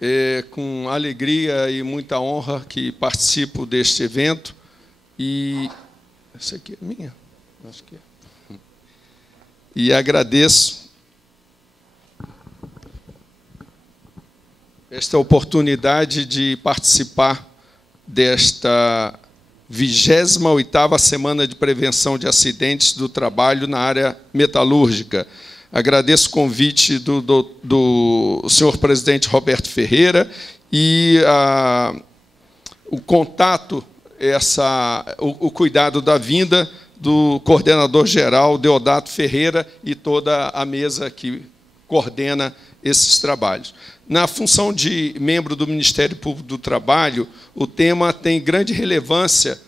É com alegria e muita honra que participo deste evento. E essa aqui é minha? Acho que é. E agradeço esta oportunidade de participar desta 28ª Semana de Prevenção de Acidentes do Trabalho na área metalúrgica. Agradeço o convite do senhor presidente Roberto Ferreira e o contato, o cuidado da vinda do coordenador-geral Deodato Ferreira e toda a mesa que coordena esses trabalhos. Na função de membro do Ministério Público do Trabalho, o tema tem grande relevância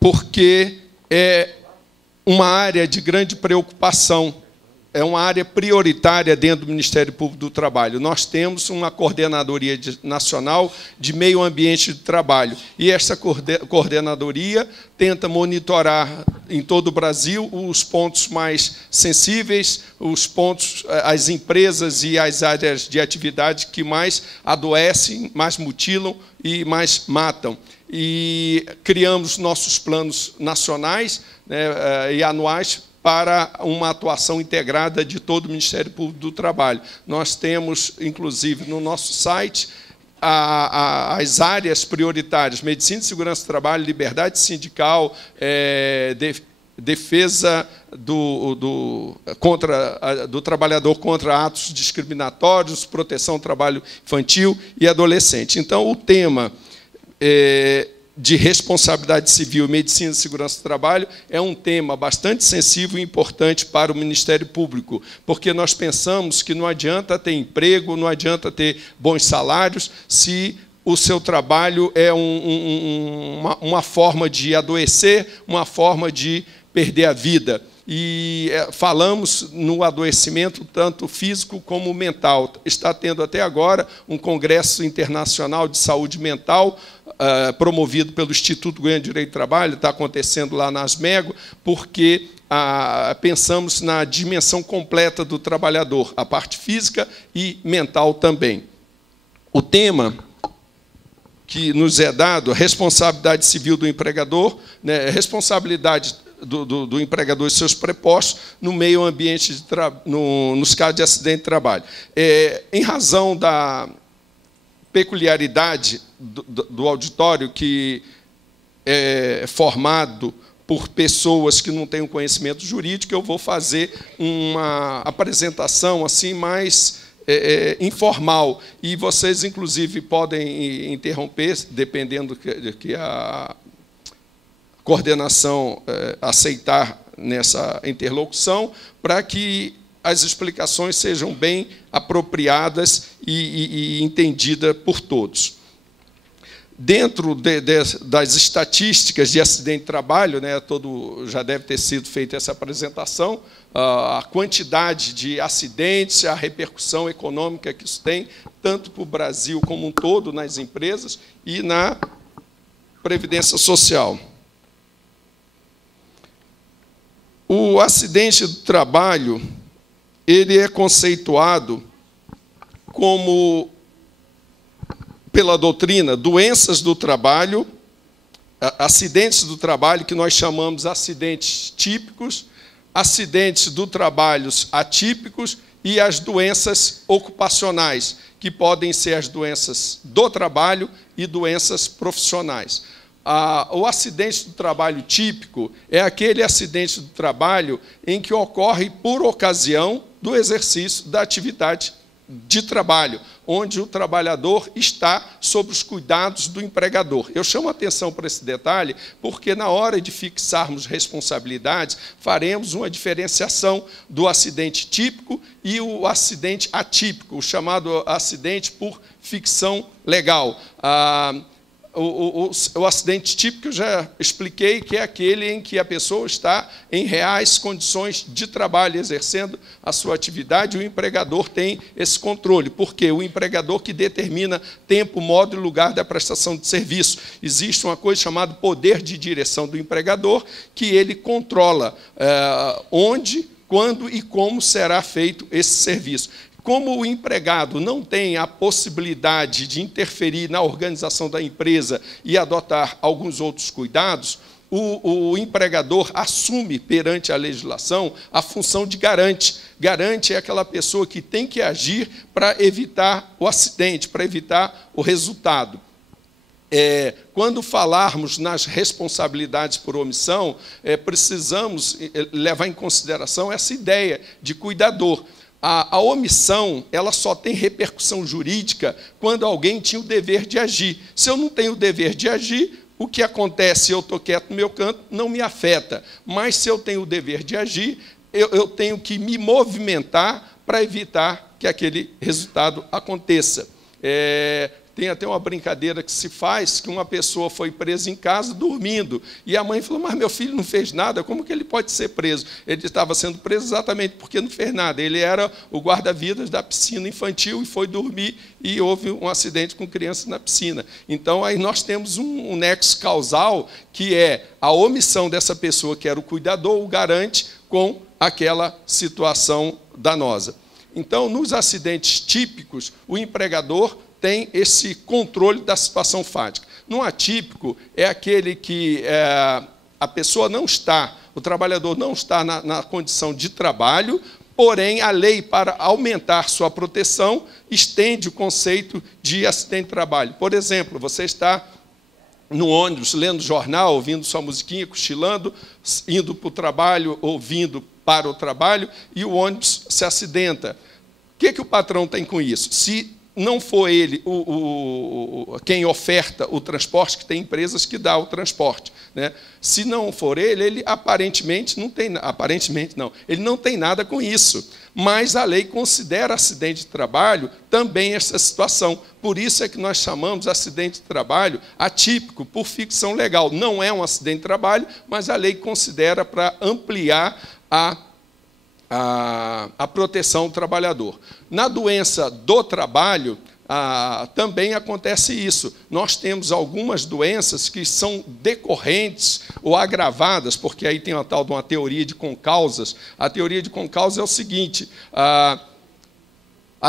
porque é uma área de grande preocupação, é uma área prioritária dentro do Ministério Público do Trabalho. Nós temos uma Coordenadoria Nacional de Meio Ambiente de Trabalho, e essa coordenadoria tenta monitorar em todo o Brasil os pontos mais sensíveis, os pontos, as empresas e as áreas de atividade que mais adoecem, mais mutilam e mais matam. E criamos nossos planos nacionais, né, e anuais para uma atuação integrada de todo o Ministério Público do Trabalho. Nós temos, inclusive, no nosso site, as áreas prioritárias: medicina e segurança do trabalho, liberdade sindical, defesa do trabalhador contra atos discriminatórios, proteção ao trabalho infantil e adolescente. Então, o tema de responsabilidade civil e medicina e segurança do trabalho é um tema bastante sensível e importante para o Ministério Público, porque nós pensamos que não adianta ter emprego, não adianta ter bons salários, se o seu trabalho é uma forma de adoecer, uma forma de perder a vida. E falamos no adoecimento tanto físico como mental. Está tendo até agora um congresso internacional de saúde mental, promovido pelo Instituto Goiano de Direito do Trabalho, está acontecendo lá na Asmego, porque pensamos na dimensão completa do trabalhador, a parte física e mental também. O tema que nos é dado, a responsabilidade civil do empregador, né, responsabilidade do empregador e seus prepostos no meio ambiente, nos casos de acidente de trabalho. Em razão da peculiaridade do auditório, que é formado por pessoas que não têm um conhecimento jurídico, eu vou fazer uma apresentação assim mais informal. E vocês, inclusive, podem interromper, dependendo do que a coordenação aceitar nessa interlocução, para que as explicações sejam bem apropriadas e entendidas por todos. Dentro das estatísticas de acidente de trabalho, né, já deve ter sido feita essa apresentação, a quantidade de acidentes, a repercussão econômica que isso tem, tanto para o Brasil como um todo, nas empresas e na Previdência Social. O acidente do trabalho, ele é conceituado como, pela doutrina, doenças do trabalho, acidentes do trabalho, que nós chamamos acidentes típicos, acidentes do trabalho atípicos e as doenças ocupacionais, que podem ser as doenças do trabalho e doenças profissionais. O acidente do trabalho típico é aquele acidente do trabalho em que ocorre por ocasião do exercício da atividade de trabalho, onde o trabalhador está sob os cuidados do empregador. Eu chamo a atenção para esse detalhe, porque, na hora de fixarmos responsabilidades, faremos uma diferenciação do acidente típico e o acidente atípico, o chamado acidente por ficção legal. O acidente típico, eu já expliquei, que é aquele em que a pessoa está em reais condições de trabalho, exercendo a sua atividade, e o empregador tem esse controle. Por quê? O empregador que determina tempo, modo e lugar da prestação de serviço. Existe uma coisa chamada poder de direção do empregador, que ele controla onde, quando e como será feito esse serviço. como o empregado não tem a possibilidade de interferir na organização da empresa e adotar alguns outros cuidados, o empregador assume perante a legislação a função de garante. Garante é aquela pessoa que tem que agir para evitar o acidente, para evitar o resultado. Quando falarmos nas responsabilidades por omissão, precisamos levar em consideração essa ideia de cuidador. A omissão ela só tem repercussão jurídica quando alguém tinha o dever de agir. Se eu não tenho o dever de agir, o que acontece, eu estou quieto no meu canto, não me afeta. Mas, se eu tenho o dever de agir, eu tenho que me movimentar para evitar que aquele resultado aconteça. Tem até uma brincadeira que se faz, que uma pessoa foi presa em casa dormindo, e a mãe falou, mas meu filho não fez nada, como que ele pode ser preso? Ele estava sendo preso exatamente porque não fez nada. Ele era o guarda-vidas da piscina infantil e foi dormir e houve um acidente com criança na piscina. Então, aí nós temos um nexo causal, que é a omissão dessa pessoa, que era o cuidador, o garante, com aquela situação danosa. Então, nos acidentes típicos, o empregador tem esse controle da situação fática. No atípico, é aquele que a pessoa não está, o trabalhador não está na condição de trabalho, porém, a lei, para aumentar sua proteção, estende o conceito de acidente de trabalho. Por exemplo, você está no ônibus, lendo jornal, ouvindo sua musiquinha, cochilando, indo para o trabalho ou vindo para o trabalho, e o ônibus se acidenta. O que o patrão tem com isso? Se não for ele quem oferta o transporte, que tem empresas que dão o transporte, né? Se não for ele aparentemente não tem, ele não tem nada com isso. Mas a lei considera acidente de trabalho também essa situação. Por isso é que nós chamamos acidente de trabalho atípico, por ficção legal. Não é um acidente de trabalho, mas a lei considera para ampliar a proteção do trabalhador. Na doença do trabalho, também acontece isso. Nós temos algumas doenças que são decorrentes ou agravadas, porque aí tem uma tal de uma teoria de concausas. A teoria de concausas é o seguinte: a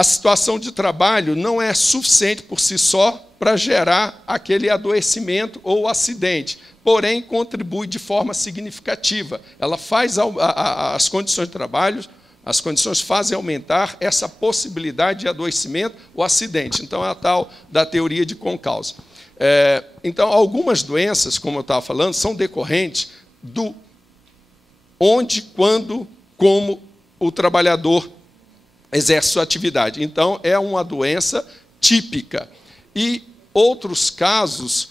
situação de trabalho não é suficiente por si só para gerar aquele adoecimento ou acidente, porém, contribui de forma significativa. Ela faz as condições de trabalho, as condições fazem aumentar essa possibilidade de adoecimento ou acidente. Então, é a tal da teoria de concausa. Então, algumas doenças, como eu estava falando, são decorrentes do onde, quando, como o trabalhador exerce sua atividade. Então, é uma doença típica. E outros casos,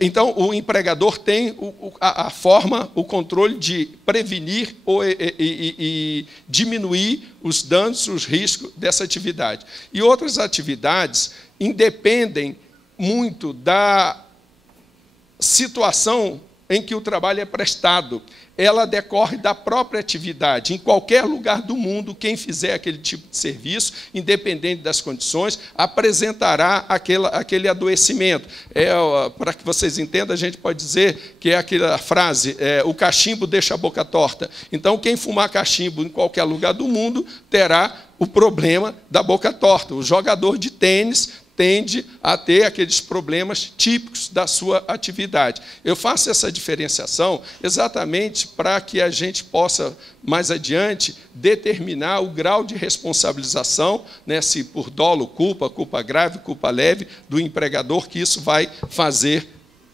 então, o empregador tem a forma, o controle de prevenir e diminuir os danos, os riscos dessa atividade. E outras atividades independem muito da situação em que o trabalho é prestado. Ela decorre da própria atividade. Em qualquer lugar do mundo, quem fizer aquele tipo de serviço, independente das condições, apresentará aquele adoecimento. Para que vocês entendam, a gente pode dizer que é aquela frase, o cachimbo deixa a boca torta. Então, quem fumar cachimbo em qualquer lugar do mundo terá o problema da boca torta. O jogador de tênis tende a ter aqueles problemas típicos da sua atividade. Eu faço essa diferenciação exatamente para que a gente possa, mais adiante, determinar o grau de responsabilização, né, se por dolo, culpa grave, culpa leve, do empregador, que isso vai fazer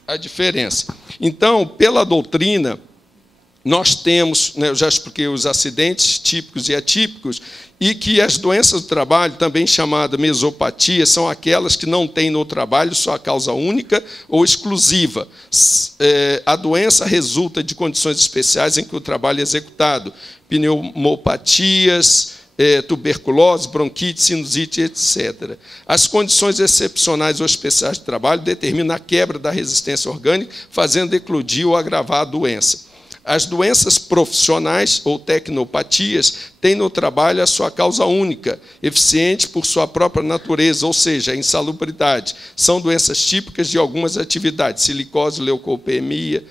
a diferença. Então, pela doutrina, nós temos, né, eu já expliquei os acidentes típicos e atípicos, e que as doenças do trabalho, também chamadas mesopatia, são aquelas que não têm no trabalho sua causa única ou exclusiva. A doença resulta de condições especiais em que o trabalho é executado. Pneumopatias, tuberculose, bronquite, sinusite, etc. As condições excepcionais ou especiais de trabalho determinam a quebra da resistência orgânica, fazendo eclodir ou agravar a doença. As doenças profissionais ou tecnopatias têm no trabalho a sua causa única, eficiente por sua própria natureza, ou seja, a insalubridade. São doenças típicas de algumas atividades, silicose, leucopenia,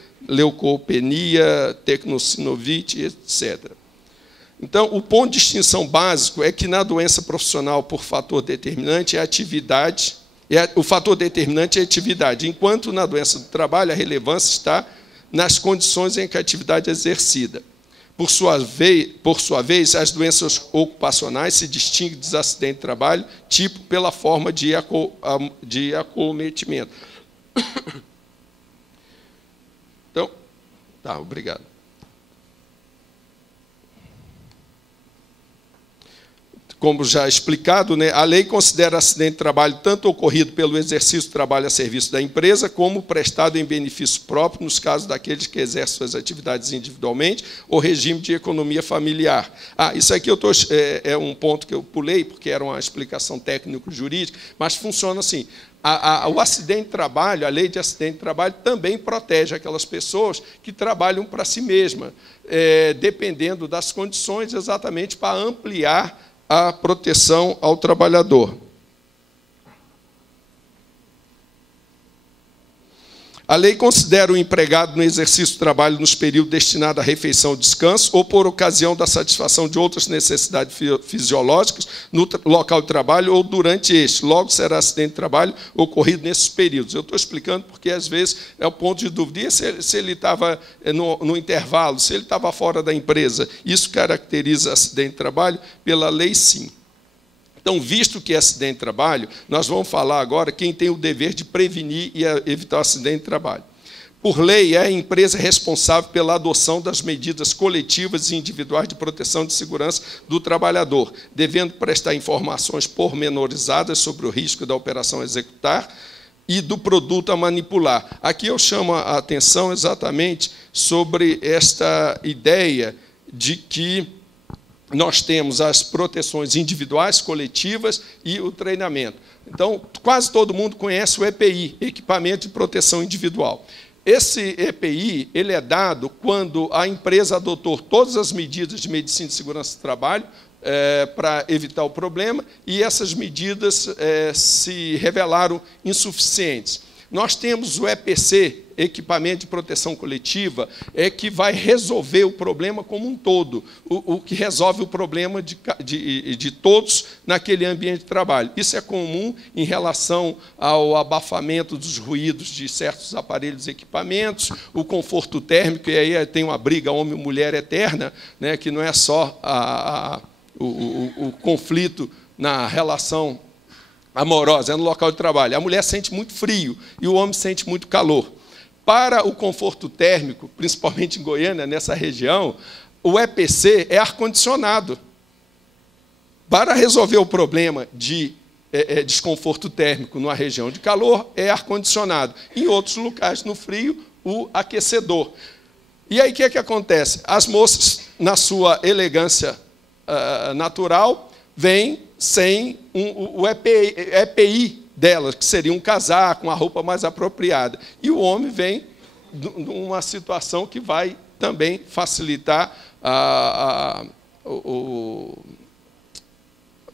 tecnocinovite, etc. Então, o ponto de distinção básico é que, na doença profissional por fator determinante, é a atividade, o fator determinante é a atividade, enquanto na doença do trabalho a relevância está nas condições em que a atividade é exercida. Por sua vez, as doenças ocupacionais se distinguem dos acidentes de trabalho, tipo pela forma de acometimento. Então, tá, obrigado. Como já explicado, né, a lei considera acidente de trabalho tanto ocorrido pelo exercício do trabalho a serviço da empresa, como prestado em benefício próprio, nos casos daqueles que exercem suas atividades individualmente, ou regime de economia familiar. Isso aqui é um ponto que eu pulei, porque era uma explicação técnico-jurídica, mas funciona assim. O acidente de trabalho, a lei de acidente de trabalho, também protege aquelas pessoas que trabalham para si mesmas, dependendo das condições, exatamente para ampliar a proteção ao trabalhador. A lei considera o empregado no exercício do trabalho nos períodos destinados à refeição ou descanso, ou por ocasião da satisfação de outras necessidades fisiológicas no local de trabalho ou durante este. Logo, será acidente de trabalho ocorrido nesses períodos. Eu estou explicando porque, às vezes, é o ponto de dúvida. E se ele estava no intervalo, se ele estava fora da empresa? Isso caracteriza acidente de trabalho? Pela lei, sim. Então, visto que é acidente de trabalho, nós vamos falar agora quem tem o dever de prevenir e evitar o acidente de trabalho. Por lei, é a empresa responsável pela adoção das medidas coletivas e individuais de proteção e de segurança do trabalhador, devendo prestar informações pormenorizadas sobre o risco da operação a executar e do produto a manipular. Aqui eu chamo a atenção exatamente sobre esta ideia de que nós temos as proteções individuais, coletivas e o treinamento. Então, quase todo mundo conhece o EPI, Equipamento de Proteção Individual. Esse EPI ele é dado quando a empresa adotou todas as medidas de medicina e segurança do trabalho para evitar o problema, e essas medidas se revelaram insuficientes. Nós temos o EPC, Equipamento de Proteção Coletiva, que vai resolver o problema como um todo, o que resolve o problema de todos naquele ambiente de trabalho. Isso é comum em relação ao abafamento dos ruídos de certos aparelhos e equipamentos, o conforto térmico, e aí tem uma briga homem e mulher eterna, né, que não é só o conflito na relação amorosa, é no local de trabalho. A mulher sente muito frio e o homem sente muito calor. Para o conforto térmico, principalmente em Goiânia, nessa região, o EPC é ar-condicionado. Para resolver o problema de desconforto térmico numa região de calor, é ar-condicionado. Em outros locais, no frio, o aquecedor. E aí, o que é que acontece? As moças, na sua elegância natural, vêm sem o EPI delas, que seria um casaco, uma roupa mais apropriada. E o homem vem numa situação que vai também facilitar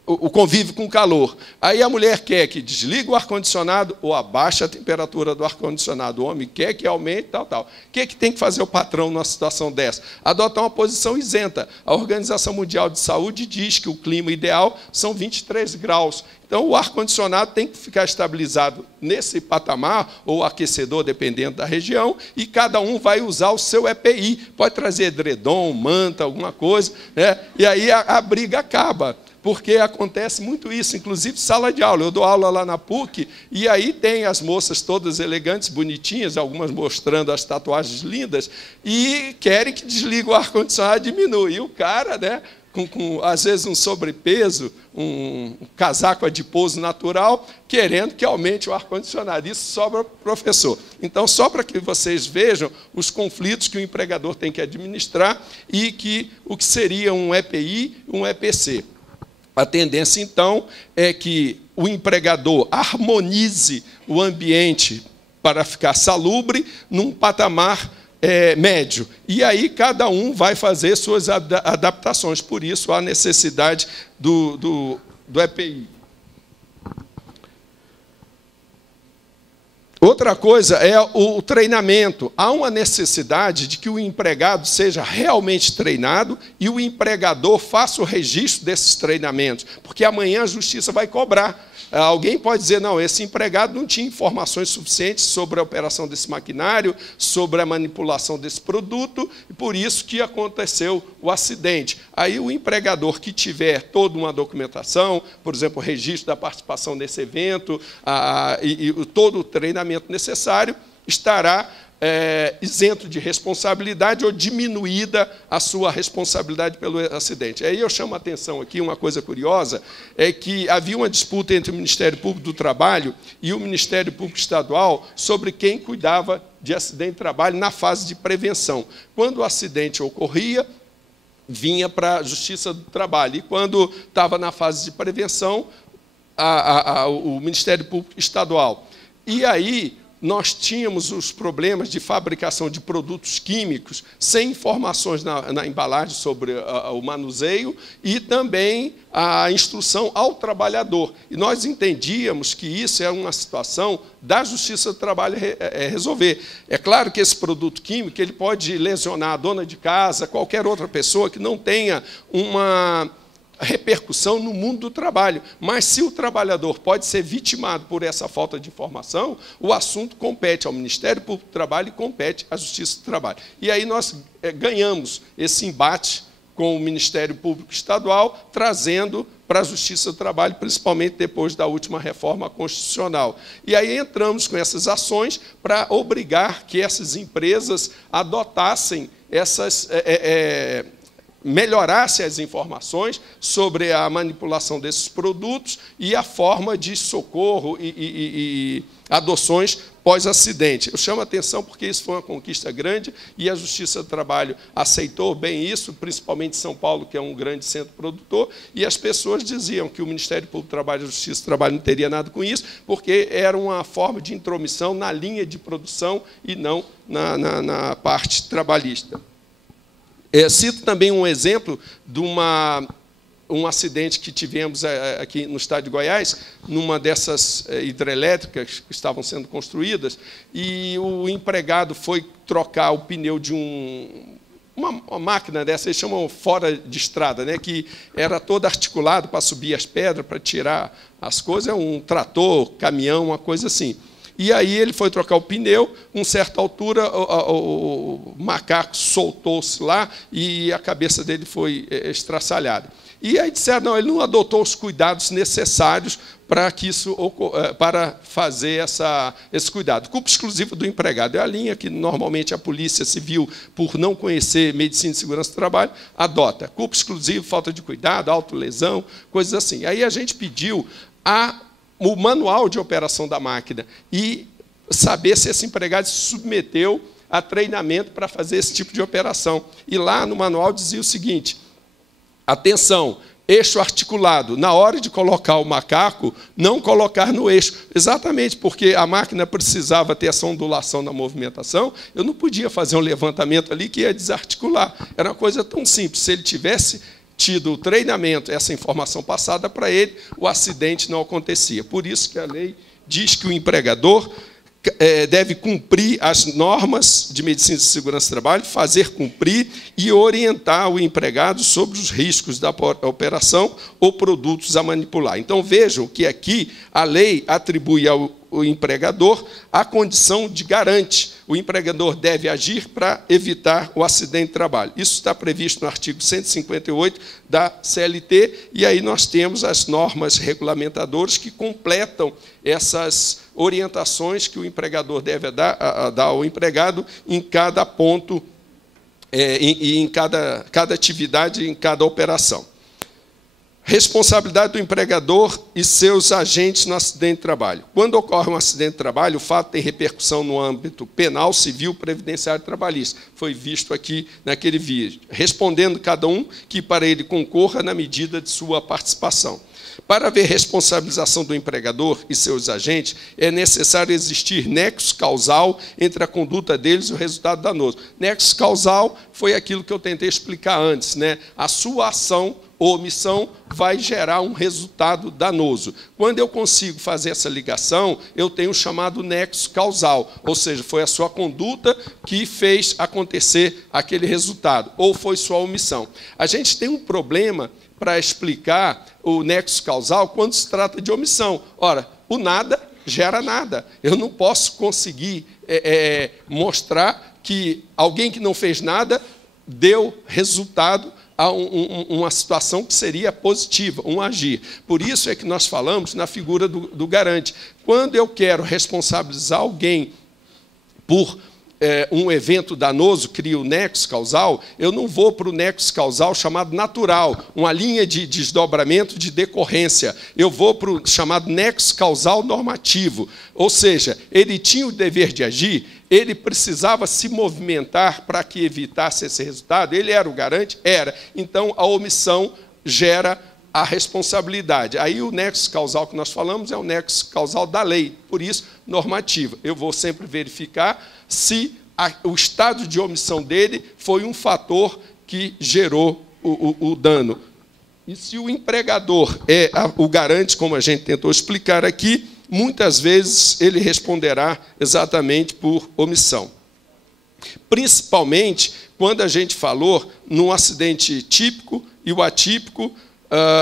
o convívio com o calor. Aí a mulher quer que desligue o ar-condicionado ou abaixe a temperatura do ar-condicionado. O homem quer que aumente, tal. O que tem que fazer o patrão numa situação dessa? Adotar uma posição isenta. A Organização Mundial de Saúde diz que o clima ideal são 23 graus. Então, o ar-condicionado tem que ficar estabilizado nesse patamar, ou aquecedor, dependendo da região, e cada um vai usar o seu EPI. Pode trazer edredom, manta, alguma coisa, né? E aí a briga acaba. Porque acontece muito isso, inclusive sala de aula. Eu dou aula lá na PUC, e aí tem as moças todas elegantes, bonitinhas, algumas mostrando as tatuagens lindas, e querem que desligue o ar-condicionado e diminua. E o cara, né, com às vezes um sobrepeso, um casaco adiposo natural, querendo que aumente o ar-condicionado. Isso sobra para o professor. Então, só para que vocês vejam os conflitos que o empregador tem que administrar e o que seria um EPI e um EPC. A tendência, então, é que o empregador harmonize o ambiente para ficar salubre num patamar médio. E aí cada um vai fazer suas adaptações. Por isso, há necessidade do EPI. Outra coisa é o treinamento. Há uma necessidade de que o empregado seja realmente treinado e o empregador faça o registro desses treinamentos, porque amanhã a justiça vai cobrar. Alguém pode dizer, não, esse empregado não tinha informações suficientes sobre a operação desse maquinário, sobre a manipulação desse produto, e por isso que aconteceu o acidente. Aí o empregador que tiver toda uma documentação, por exemplo, o registro da participação nesse evento, e todo o treinamento necessário, estará isento de responsabilidade ou diminuída a sua responsabilidade pelo acidente. Aí eu chamo a atenção aqui, uma coisa curiosa, é que havia uma disputa entre o Ministério Público do Trabalho e o Ministério Público Estadual sobre quem cuidava de acidente de trabalho na fase de prevenção. Quando o acidente ocorria, vinha para a Justiça do Trabalho, e quando estava na fase de prevenção, o Ministério Público Estadual. E aí nós tínhamos os problemas de fabricação de produtos químicos sem informações na embalagem sobre o manuseio e também a instrução ao trabalhador. E nós entendíamos que isso é uma situação da Justiça do Trabalho resolver. É claro que esse produto químico ele pode lesionar a dona de casa, qualquer outra pessoa que não tenha uma repercussão no mundo do trabalho. Mas, se o trabalhador pode ser vitimado por essa falta de informação, o assunto compete ao Ministério Público do Trabalho e compete à Justiça do Trabalho. E aí nós ganhamos esse embate com o Ministério Público Estadual, trazendo para a Justiça do Trabalho, principalmente depois da última reforma constitucional. E aí entramos com essas ações para obrigar que essas empresas adotassem essas... melhorasse as informações sobre a manipulação desses produtos e a forma de socorro e adoções pós-acidente. Eu chamo a atenção porque isso foi uma conquista grande e a Justiça do Trabalho aceitou bem isso, principalmente São Paulo, que é um grande centro produtor, e as pessoas diziam que o Ministério Público do Trabalho e a Justiça do Trabalho não teria nada com isso, porque era uma forma de intromissão na linha de produção e não na parte trabalhista. Cito também um exemplo de um acidente que tivemos aqui no estado de Goiás, numa dessas hidrelétricas que estavam sendo construídas, e o empregado foi trocar o pneu de uma máquina dessa, eles chamam fora de estrada, né, que era todo articulado para subir as pedras, para tirar as coisas, é um trator, caminhão, uma coisa assim. E aí ele foi trocar o pneu, em certa altura o macaco soltou-se lá e a cabeça dele foi estraçalhada. E aí disseram, não, ele não adotou os cuidados necessários para que isso para fazer esse cuidado. Culpa exclusiva do empregado. É a linha que normalmente a Polícia Civil, por não conhecer medicina e segurança do trabalho, adota. Culpa exclusiva, falta de cuidado, autolesão, coisas assim. Aí a gente pediu o manual de operação da máquina e saber se esse empregado se submeteu a treinamento para fazer esse tipo de operação. E lá no manual dizia o seguinte, atenção, eixo articulado, na hora de colocar o macaco, não colocar no eixo, exatamente porque a máquina precisava ter essa ondulação na movimentação, eu não podia fazer um levantamento ali que ia desarticular. Era uma coisa tão simples, se ele tivesse tido o treinamento, essa informação passada para ele, o acidente não acontecia. Por isso que a lei diz que o empregador deve cumprir as normas de medicina e segurança do trabalho, fazer cumprir e orientar o empregado sobre os riscos da operação ou produtos a manipular. Então, vejam que aqui a lei atribui ao empregador a condição de garante. O empregador deve agir para evitar o acidente de trabalho. Isso está previsto no artigo 158 da CLT, e aí nós temos as normas regulamentadoras que completam essas orientações que o empregador deve dar ao empregado em cada ponto, em cada atividade, em cada operação. Responsabilidade do empregador e seus agentes no acidente de trabalho. Quando ocorre um acidente de trabalho, o fato tem repercussão no âmbito penal, civil, previdenciário e trabalhista. Foi visto aqui naquele vídeo. Respondendo cada um que para ele concorra na medida de sua participação. Para haver responsabilização do empregador e seus agentes, é necessário existir nexo causal entre a conduta deles e o resultado danoso. Nexo causal foi aquilo que eu tentei explicar antes, né? A sua ação ou omissão vai gerar um resultado danoso. Quando eu consigo fazer essa ligação, eu tenho o chamado nexo causal, ou seja, foi a sua conduta que fez acontecer aquele resultado, ou foi sua omissão. A gente tem um problema para explicar o nexo causal quando se trata de omissão. Ora, o nada gera nada. Eu não posso conseguir mostrar que alguém que não fez nada deu resultado a uma situação que seria positiva, um agir. Por isso é que nós falamos na figura do garante. Quando eu quero responsabilizar alguém por um evento danoso, cria o nexo causal, eu não vou para o nexo causal chamado natural, uma linha de desdobramento de decorrência. Eu vou para o chamado nexo causal normativo. Ou seja, ele tinha o dever de agir, ele precisava se movimentar para que evitasse esse resultado. Ele era o garante? Era. Então, a omissão gera a responsabilidade. Aí o nexo causal que nós falamos é o nexo causal da lei, por isso, normativa. Eu vou sempre verificar se o estado de omissão dele foi um fator que gerou o dano. E se o empregador é o garante, como a gente tentou explicar aqui, muitas vezes ele responderá exatamente por omissão. Principalmente quando a gente falou num acidente típico e o atípico,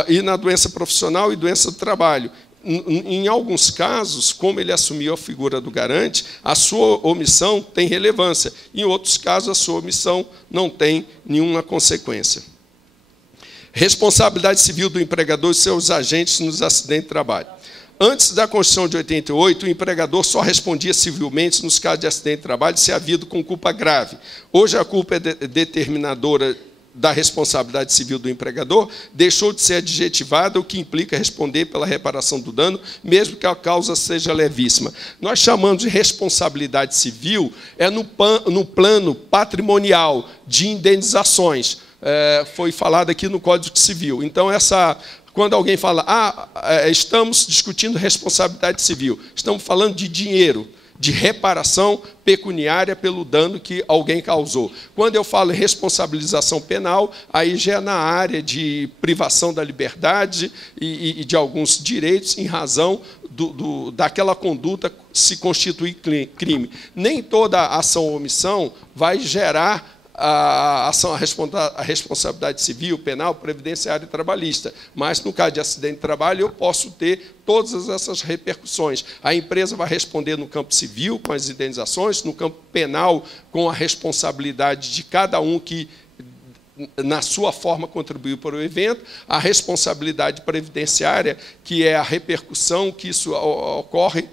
e na doença profissional e doença do trabalho. Em alguns casos, como ele assumiu a figura do garante, a sua omissão tem relevância. Em outros casos, a sua omissão não tem nenhuma consequência. Responsabilidade civil do empregador e seus agentes nos acidentes de trabalho. Antes da Constituição de 88, o empregador só respondia civilmente nos casos de acidente de trabalho se havido com culpa grave. Hoje, a culpa é determinadora da responsabilidade civil do empregador, deixou de ser adjetivada, o que implica responder pela reparação do dano, mesmo que a causa seja levíssima. Nós chamamos de responsabilidade civil no plano patrimonial de indenizações. Foi falado aqui no Código Civil. Então, quando alguém fala, estamos discutindo responsabilidade civil, estamos falando de dinheiro, de reparação pecuniária pelo dano que alguém causou. Quando eu falo em responsabilização penal, aí já é na área de privação da liberdade e de alguns direitos em razão daquela conduta se constituir crime. Nem toda ação ou omissão vai gerar a responsabilidade civil, penal, previdenciária e trabalhista. Mas, no caso de acidente de trabalho, eu posso ter todas essas repercussões. A empresa vai responder no campo civil, com as indenizações, no campo penal, com a responsabilidade de cada um que, na sua forma, contribuiu para o evento, a responsabilidade previdenciária, que é a repercussão que isso ocorre,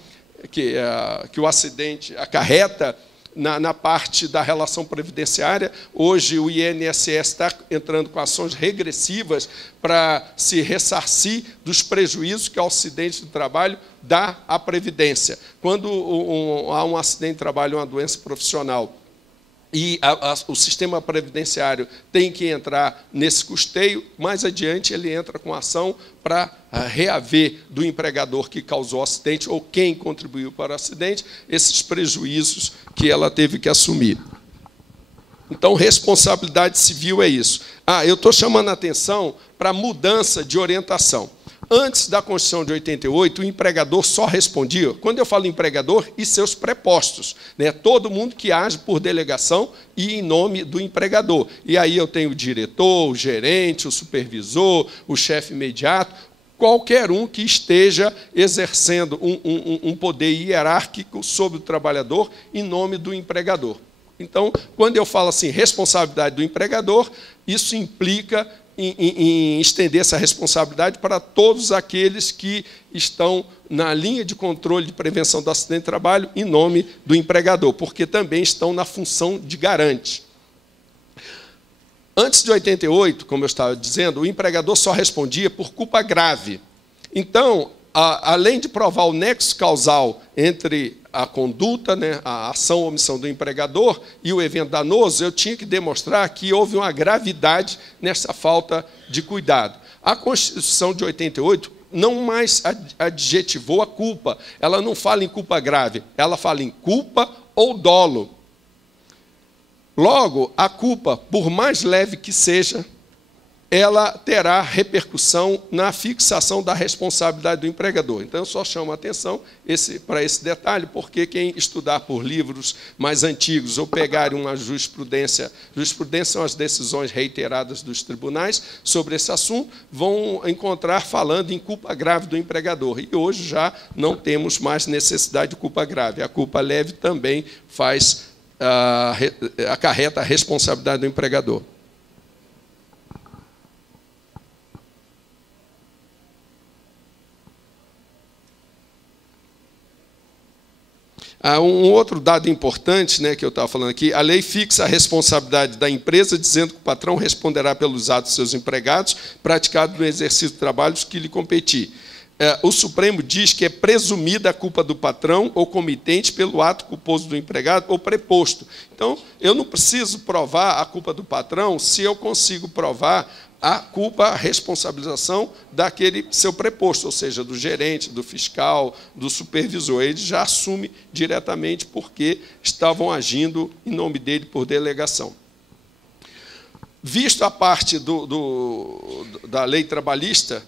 que o acidente acarreta na parte da relação previdenciária. Hoje, o INSS está entrando com ações regressivas para se ressarcir dos prejuízos que o acidente de trabalho dá à Previdência. Quando há um acidente de trabalho, uma doença profissional, e o sistema previdenciário tem que entrar nesse custeio, mais adiante ele entra com ação para reaver do empregador que causou o acidente ou quem contribuiu para o acidente esses prejuízos que ela teve que assumir. Então, responsabilidade civil é isso. Eu estou chamando a atenção para a mudança de orientação. Antes da Constituição de 88, o empregador só respondia, quando eu falo empregador, e seus prepostos, né? Todo mundo que age por delegação e em nome do empregador. E aí eu tenho o diretor, o gerente, o supervisor, o chefe imediato, qualquer um que esteja exercendo um poder hierárquico sobre o trabalhador em nome do empregador. Então, quando eu falo assim, responsabilidade do empregador, isso implica em estender essa responsabilidade para todos aqueles que estão na linha de controle de prevenção do acidente de trabalho em nome do empregador, porque também estão na função de garante. Antes de 88, como eu estava dizendo, o empregador só respondia por culpa grave. Então, além de provar o nexo causal entre a conduta, né, a ação ou omissão do empregador e o evento danoso, eu tinha que demonstrar que houve uma gravidade nessa falta de cuidado. A Constituição de 88 não mais adjetivou a culpa. Ela não fala em culpa grave, ela fala em culpa ou dolo. Logo, a culpa, por mais leve que seja, ela terá repercussão na fixação da responsabilidade do empregador. Então, eu só chamo a atenção para esse detalhe, porque quem estudar por livros mais antigos ou pegar uma jurisprudência são as decisões reiteradas dos tribunais sobre esse assunto, vão encontrar falando em culpa grave do empregador. E hoje já não temos mais necessidade de culpa grave. A culpa leve também acarreta a responsabilidade do empregador. Um outro dado importante, que eu estava falando aqui, a lei fixa a responsabilidade da empresa, dizendo que o patrão responderá pelos atos de seus empregados, praticados no exercício de trabalhos que lhe competir. O Supremo diz que é presumida a culpa do patrão ou comitente pelo ato culposo do empregado ou preposto. Então, eu não preciso provar a culpa do patrão se eu consigo provar a culpa, a responsabilização daquele seu preposto, ou seja, do gerente, do fiscal, do supervisor. Ele já assume diretamente porque estavam agindo em nome dele por delegação. Visto a parte da lei trabalhista,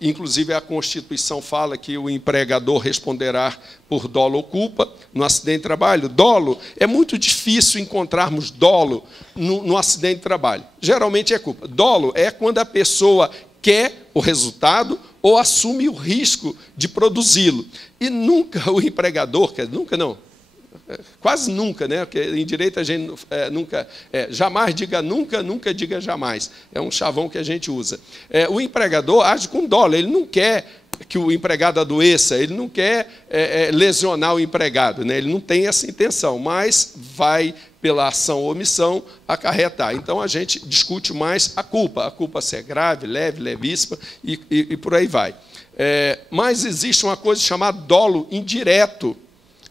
inclusive a Constituição fala que o empregador responderá por dolo ou culpa no acidente de trabalho. Dolo, é muito difícil encontrarmos dolo no acidente de trabalho. Geralmente é culpa. Dolo é quando a pessoa quer o resultado ou assume o risco de produzi-lo. E nunca o empregador, nunca não, quase nunca, porque em direito a gente nunca, jamais diga nunca, nunca diga jamais. É um chavão que a gente usa. O empregador age com dolo, ele não quer que o empregado adoeça, ele não quer lesionar o empregado, ele não tem essa intenção, mas vai, pela ação ou omissão, acarretar. Então, a gente discute mais a culpa se é grave, leve, levíssima, e por aí vai. Mas existe uma coisa chamada dolo indireto.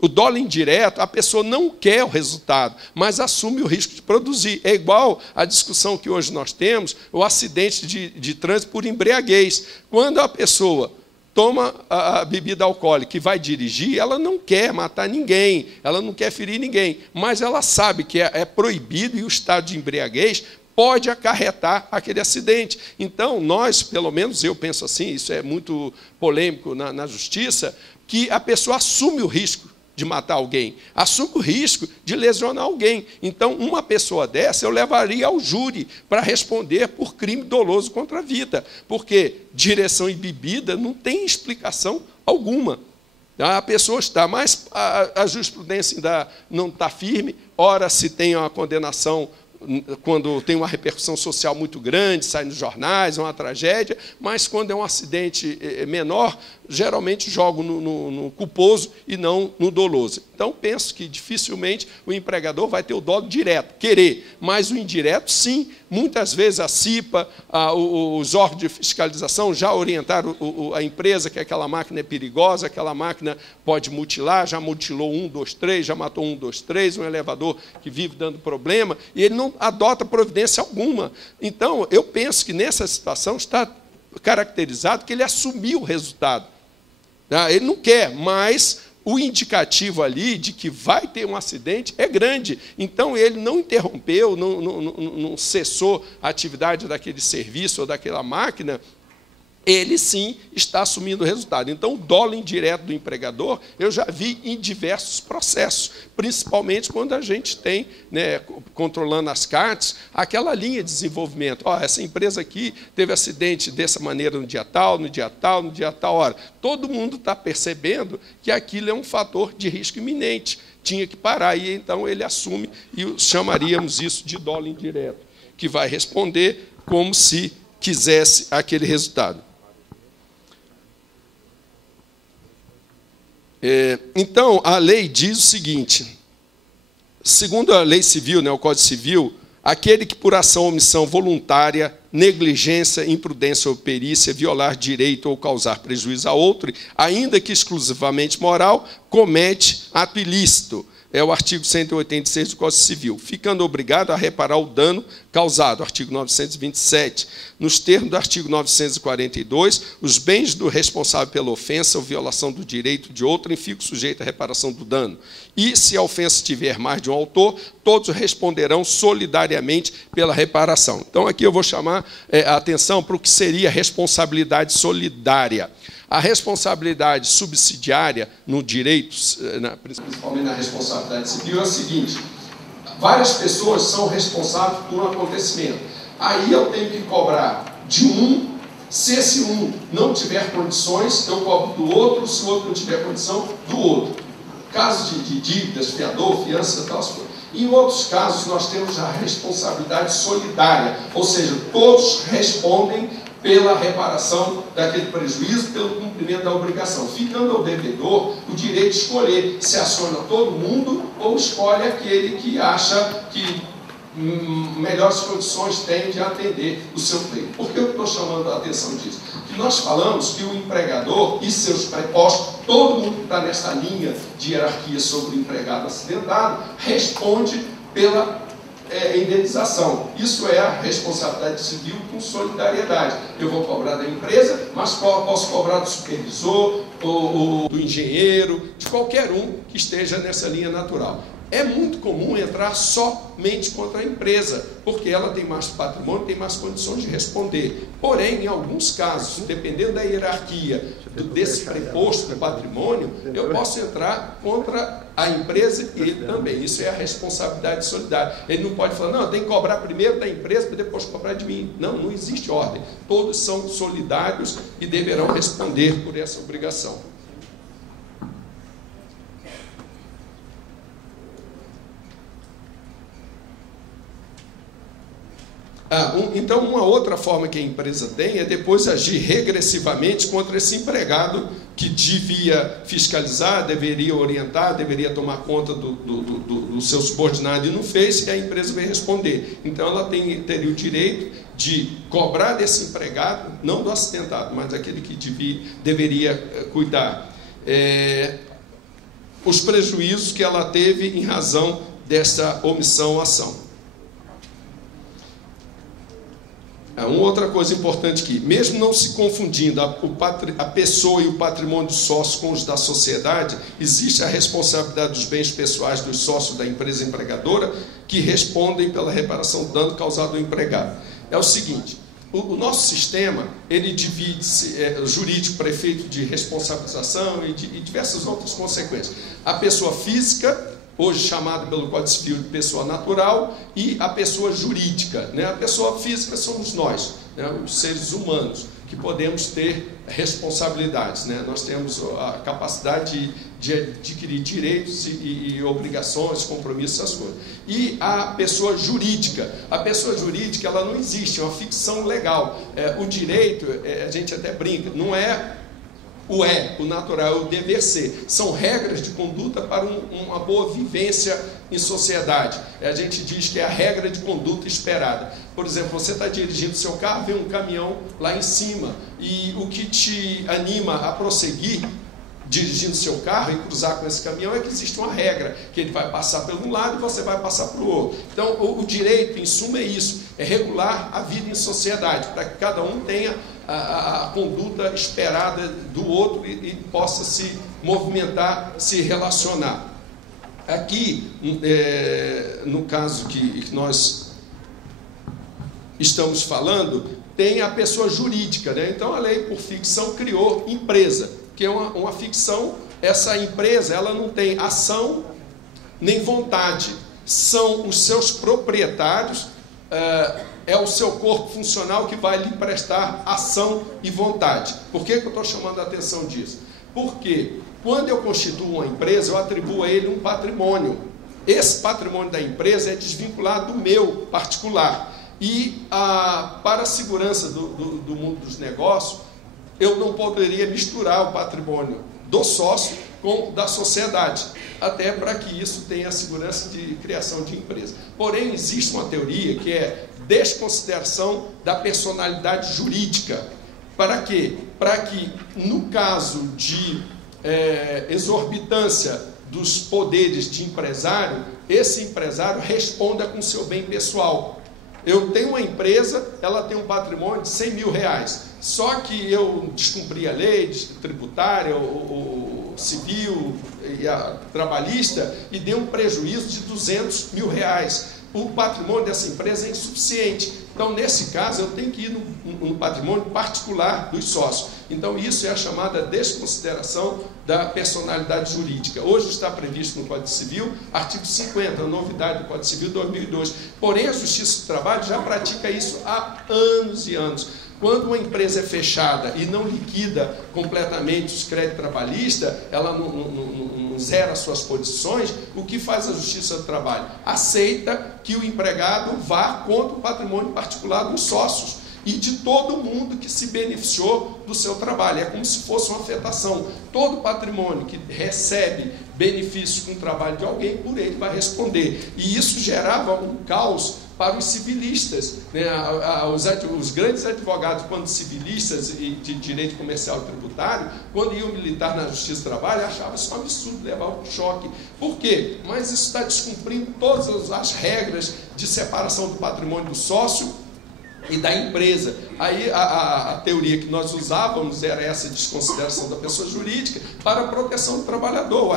O dolo indireto, a pessoa não quer o resultado, mas assume o risco de produzir. É igual à discussão que hoje nós temos, o acidente de trânsito por embriaguez. Quando a pessoa toma a bebida alcoólica e vai dirigir, ela não quer matar ninguém, ela não quer ferir ninguém, mas ela sabe que é proibido e o estado de embriaguez pode acarretar aquele acidente. Então, nós, pelo menos eu penso assim, isso é muito polêmico na justiça, que a pessoa assume o risco de matar alguém, assume o risco de lesionar alguém. Então, uma pessoa dessa eu levaria ao júri para responder por crime doloso contra a vida, porque direção e bebida não tem explicação alguma. A pessoa está, mas a jurisprudência ainda não está firme, ora se tem uma condenação quando tem uma repercussão social muito grande, sai nos jornais, é uma tragédia, mas quando é um acidente menor, geralmente jogo no culposo e não no doloso. Então, penso que dificilmente o empregador vai ter o dolo direto, querer, mas o indireto, sim. Muitas vezes a CIPA, os órgãos de fiscalização já orientaram a empresa que aquela máquina é perigosa, aquela máquina pode mutilar, já mutilou 1, 2, 3, já matou 1, 2, 3, um elevador que vive dando problema, e ele não adota providência alguma. Então, eu penso que nessa situação está caracterizado que ele assumiu o resultado. Ele não quer, mas o indicativo ali de que vai ter um acidente é grande. Então, ele não interrompeu, não cessou a atividade daquele serviço ou daquela máquina, ele sim está assumindo o resultado. Então, o dolo indireto do empregador, eu já vi em diversos processos, principalmente quando a gente tem, controlando as CARTs, aquela linha de desenvolvimento. Essa empresa aqui teve acidente dessa maneira no dia tal, no dia tal, no dia tal hora. Todo mundo está percebendo que aquilo é um fator de risco iminente. Tinha que parar, e então ele assume, e chamaríamos isso de dolo indireto, que vai responder como se quisesse aquele resultado. Então, a lei diz o seguinte, segundo a lei civil, o Código Civil, aquele que por ação ou omissão voluntária, negligência, imprudência ou perícia, violar direito ou causar prejuízo a outro, ainda que exclusivamente moral, comete ato ilícito. é o artigo 186 do Código Civil, ficando obrigado a reparar o dano causado, artigo 927. Nos termos do artigo 942, os bens do responsável pela ofensa ou violação do direito de outrem ficam sujeitos à reparação do dano. E, se a ofensa tiver mais de um autor, todos responderão solidariamente pela reparação. Então, aqui eu vou chamar a atenção para o que seria responsabilidade solidária. A responsabilidade subsidiária no direito, principalmente na responsabilidade civil, é o seguinte: várias pessoas são responsáveis por um acontecimento. Aí eu tenho que cobrar de um, se esse um não tiver condições, eu cobro do outro, se o outro não tiver condição, do outro. Casos de dívidas, fiador, fiança, tal coisas. Em outros casos, nós temos a responsabilidade solidária, ou seja, todos respondem pela reparação daquele prejuízo, pelo cumprimento da obrigação, ficando ao devedor o direito de escolher se aciona todo mundo ou escolhe aquele que acha que melhores condições tem de atender o seu pleito. Por que eu estou chamando a atenção disso? Que nós falamos que o empregador e seus prepostos, todo mundo que está nessa linha de hierarquia sobre o empregado acidentado, responde pela indenização. Isso é a responsabilidade civil com solidariedade. Eu vou cobrar da empresa, mas posso cobrar do supervisor, ou do engenheiro, de qualquer um que esteja nessa linha natural. É muito comum entrar somente contra a empresa, porque ela tem mais patrimônio, tem mais condições de responder. Porém, em alguns casos, dependendo da hierarquia desse preposto do patrimônio, eu posso entrar contra a empresa e ele também. Isso é a responsabilidade solidária. Ele não pode falar, não, tem que cobrar primeiro da empresa para depois cobrar de mim. Não, não existe ordem. Todos são solidários e deverão responder por essa obrigação. Então, uma outra forma que a empresa tem é depois agir regressivamente contra esse empregado que devia fiscalizar, deveria orientar, deveria tomar conta do seu subordinado e não fez, e a empresa vai responder. Então, ela teria o direito de cobrar desse empregado, não do acidentado, mas daquele que deveria cuidar, os prejuízos que ela teve em razão dessa omissão ou ação. Uma outra coisa importante aqui, mesmo não se confundindo a pessoa e o patrimônio do sócio com os da sociedade, existe a responsabilidade dos bens pessoais dos sócios da empresa empregadora que respondem pela reparação do dano causado ao empregado. É o seguinte, o nosso sistema, ele divide-se jurídico, prefeito de responsabilização e diversas outras consequências. A pessoa física, hoje chamado pelo Código Civil de pessoa natural, e a pessoa jurídica. A pessoa física somos nós, os seres humanos, que podemos ter responsabilidades. Nós temos a capacidade de adquirir direitos e obrigações, compromissos, essas coisas. E a pessoa jurídica ela não existe, é uma ficção legal. O direito, a gente até brinca, não é o natural, é o dever ser. São regras de conduta para uma boa vivência em sociedade. A gente diz que é a regra de conduta esperada. Por exemplo, você está dirigindo seu carro, vem um caminhão lá em cima, e o que te anima a prosseguir dirigindo seu carro e cruzar com esse caminhão é que existe uma regra, que ele vai passar por um lado e você vai passar para o outro. Então, o direito, em suma, é isso, é regular a vida em sociedade, para que cada um tenha a conduta esperada do outro e possa se movimentar, se relacionar. Aqui, no caso que nós estamos falando, tem a pessoa jurídica, Então, a lei, por ficção, criou empresa, que é uma ficção. Essa empresa, ela não tem ação nem vontade, são os seus proprietários, é o seu corpo funcional que vai lhe prestar ação e vontade. Por que eu estou chamando a atenção disso? Porque quando eu constituo uma empresa, eu atribuo a ele um patrimônio. Esse patrimônio da empresa é desvinculado do meu particular. E para a segurança do mundo dos negócios, eu não poderia misturar o patrimônio do sócio com o da sociedade, até para que isso tenha a segurança de criação de empresa. Porém, existe uma teoria que é desconsideração da personalidade jurídica. Para quê? Para que, no caso de exorbitância dos poderes de empresário, esse empresário responda com seu bem pessoal. Eu tenho uma empresa, ela tem um patrimônio de 100 mil reais, só que eu descumpri a lei tributária, o civil e a trabalhista, e dei um prejuízo de 200 mil reais. O patrimônio dessa empresa é insuficiente. Então, nesse caso, eu tenho que ir no patrimônio particular dos sócios. Então, isso é a chamada desconsideração da personalidade jurídica. Hoje está previsto no Código Civil, artigo 50, a novidade do Código Civil 2002. Porém, a Justiça do Trabalho já pratica isso há anos e anos. Quando uma empresa é fechada e não liquida completamente os créditos trabalhistas, ela não zera suas posições, o que faz a Justiça do Trabalho? Aceita que o empregado vá contra o patrimônio particular dos sócios e de todo mundo que se beneficiou do seu trabalho. É como se fosse uma afetação. Todo patrimônio que recebe benefícios com o trabalho de alguém, por ele vai responder. E isso gerava um caos para os civilistas, né? Os grandes advogados, quando civilistas e de direito comercial e tributário, quando iam militar na Justiça do Trabalho, achavam isso um absurdo, levar um choque. Por quê? Mas isso está descumprindo todas as regras de separação do patrimônio do sócio e da empresa. Aí a teoria que nós usávamos era essa desconsideração da pessoa jurídica para a proteção do trabalhador.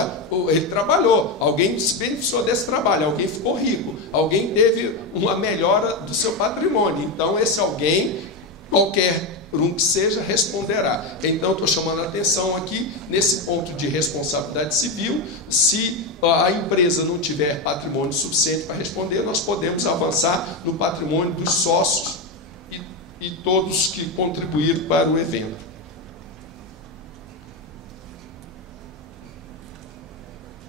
Ele trabalhou, alguém se beneficiou desse trabalho, alguém ficou rico, alguém teve uma melhora do seu patrimônio. Então, esse alguém, qualquer um que seja, responderá. Então, estou chamando a atenção aqui, nesse ponto de responsabilidade civil. Se a empresa não tiver patrimônio suficiente para responder, nós podemos avançar no patrimônio dos sócios e todos que contribuíram para o evento.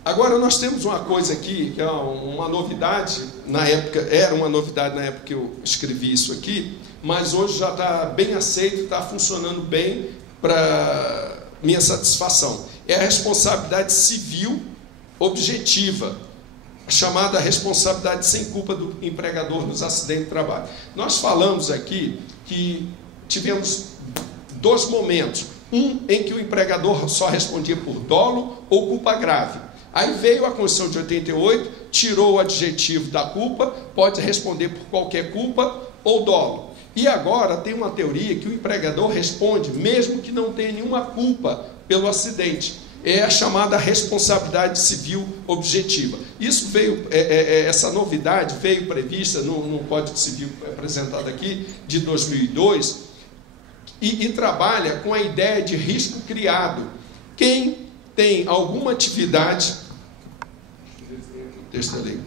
Agora, nós temos uma coisa aqui, que é uma novidade, na época, era uma novidade na época que eu escrevi isso aqui, mas hoje já está bem aceito, está funcionando bem para minha satisfação. É a responsabilidade civil objetiva, chamada responsabilidade sem culpa do empregador nos acidentes de trabalho. Nós falamos aqui que tivemos dois momentos. Um em que o empregador só respondia por dolo ou culpa grave. Aí veio a Constituição de 88, tirou o adjetivo da culpa, pode responder por qualquer culpa ou dolo. E agora tem uma teoria que o empregador responde mesmo que não tenha nenhuma culpa pelo acidente. É a chamada responsabilidade civil objetiva. Isso veio, essa novidade veio prevista no Código Civil apresentado aqui, de 2002, e trabalha com a ideia de risco criado. Quem tem alguma atividade... Deixa eu ver o texto da lei.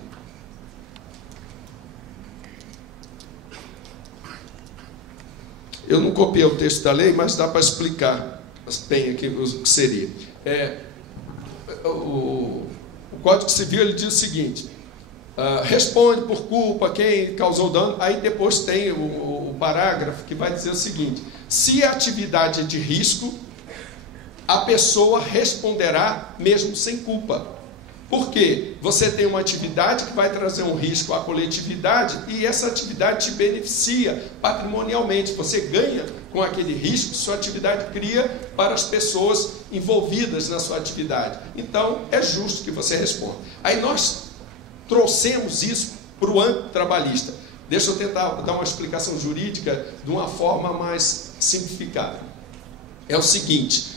Eu não copiei o texto da lei, mas dá para explicar bem aqui o que seria. O Código Civil ele diz o seguinte: responde por culpa quem causou dano. Aí depois tem o parágrafo que vai dizer o seguinte: se a atividade é de risco, a pessoa responderá mesmo sem culpa. Por quê? Você tem uma atividade que vai trazer um risco à coletividade e essa atividade te beneficia patrimonialmente. Você ganha com aquele risco, sua atividade cria para as pessoas envolvidas na sua atividade. Então, é justo que você responda. Aí nós trouxemos isso para o âmbito trabalhista. Deixa eu tentar dar uma explicação jurídica de uma forma mais simplificada. É o seguinte...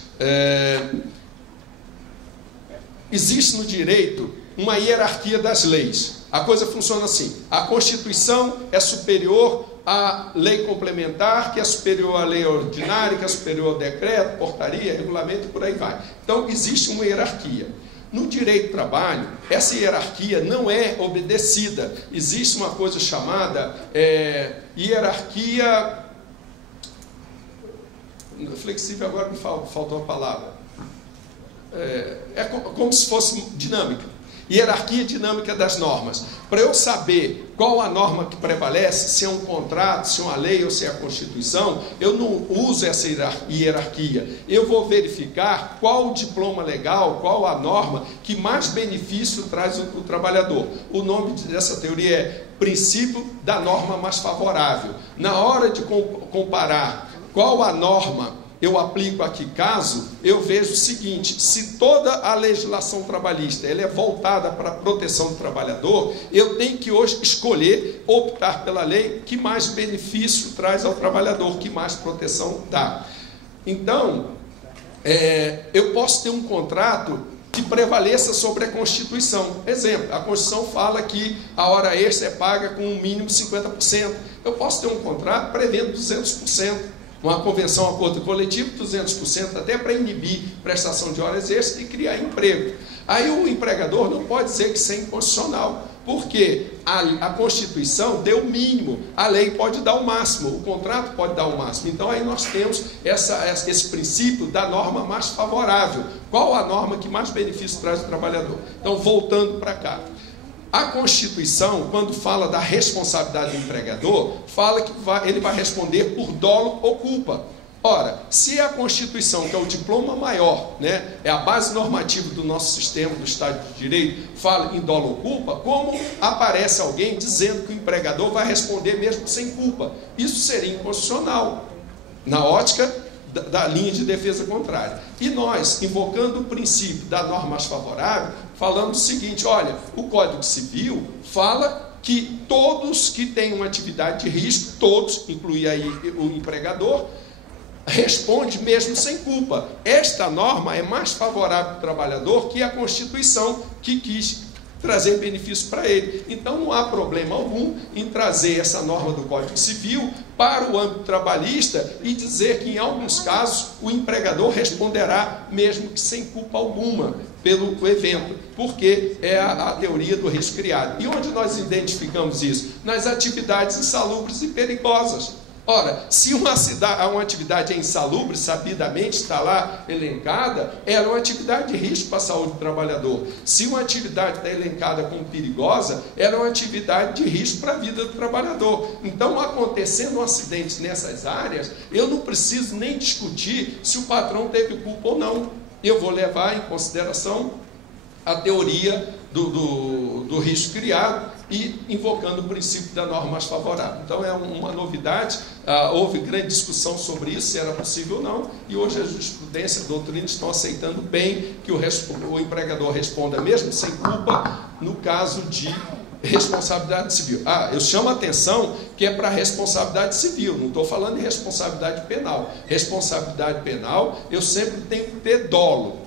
existe no direito uma hierarquia das leis. A coisa funciona assim: a Constituição é superior à lei complementar, que é superior à lei ordinária, que é superior ao decreto, portaria, regulamento, por aí vai. Então, existe uma hierarquia. No direito do trabalho, essa hierarquia não é obedecida. Existe uma coisa chamada hierarquia... Flexível, agora me faltou a palavra. É como se fosse dinâmica. Hierarquia dinâmica das normas. Para eu saber qual a norma que prevalece, se é um contrato, se é uma lei ou se é a Constituição, eu não uso essa hierarquia. Eu vou verificar qual o diploma legal, qual a norma que mais benefício traz o trabalhador. O nome dessa teoria é princípio da norma mais favorável. Na hora de comparar qual a norma eu aplico aqui caso, eu vejo o seguinte: se toda a legislação trabalhista ela é voltada para a proteção do trabalhador, eu tenho que hoje escolher, optar pela lei que mais benefício traz ao trabalhador, que mais proteção dá. Então, eu posso ter um contrato que prevaleça sobre a Constituição. Exemplo, a Constituição fala que a hora extra é paga com um mínimo 50%. Eu posso ter um contrato prevendo 200%. Uma convenção, acordo coletivo, 200%, até para inibir prestação de horas extras e criar emprego. Aí o empregador não pode dizer que isso é inconstitucional, porque a Constituição deu o mínimo, a lei pode dar o máximo, o contrato pode dar o máximo. Então aí nós temos esse princípio da norma mais favorável. Qual a norma que mais benefício traz ao trabalhador? Então, voltando para cá. A Constituição, quando fala da responsabilidade do empregador, fala que ele vai responder por dolo ou culpa. Ora, se a Constituição, que é o diploma maior, né, é a base normativa do nosso sistema, do Estado de Direito, fala em dolo ou culpa, como aparece alguém dizendo que o empregador vai responder mesmo sem culpa? Isso seria inconstitucional, na ótica da linha de defesa contrária. E nós, invocando o princípio da norma mais favorável, falando o seguinte: olha, o Código Civil fala que todos que têm uma atividade de risco, todos, inclui aí o empregador, responde mesmo sem culpa. Esta norma é mais favorável ao trabalhador que a Constituição, que quis trazer benefício para ele. Então não há problema algum em trazer essa norma do Código Civil para o âmbito trabalhista e dizer que em alguns casos o empregador responderá mesmo que sem culpa alguma pelo evento, porque é a teoria do risco criado. E onde nós identificamos isso? Nas atividades insalubres e perigosas. Ora, se uma atividade é insalubre, sabidamente está lá elencada, ela é uma atividade de risco para a saúde do trabalhador. Se uma atividade está elencada como perigosa, ela é uma atividade de risco para a vida do trabalhador. Então, acontecendo um acidente nessas áreas, eu não preciso nem discutir se o patrão teve culpa ou não. Eu vou levar em consideração a teoria do risco criado e invocando o princípio da norma mais favorável. Então é uma novidade, houve grande discussão sobre isso, se era possível ou não, e hoje a jurisprudência, a doutrina estão aceitando bem que o empregador responda mesmo sem culpa no caso de responsabilidade civil. Eu chamo a atenção que é para responsabilidade civil, não estou falando de responsabilidade penal. Responsabilidade penal, eu sempre tenho que ter dolo.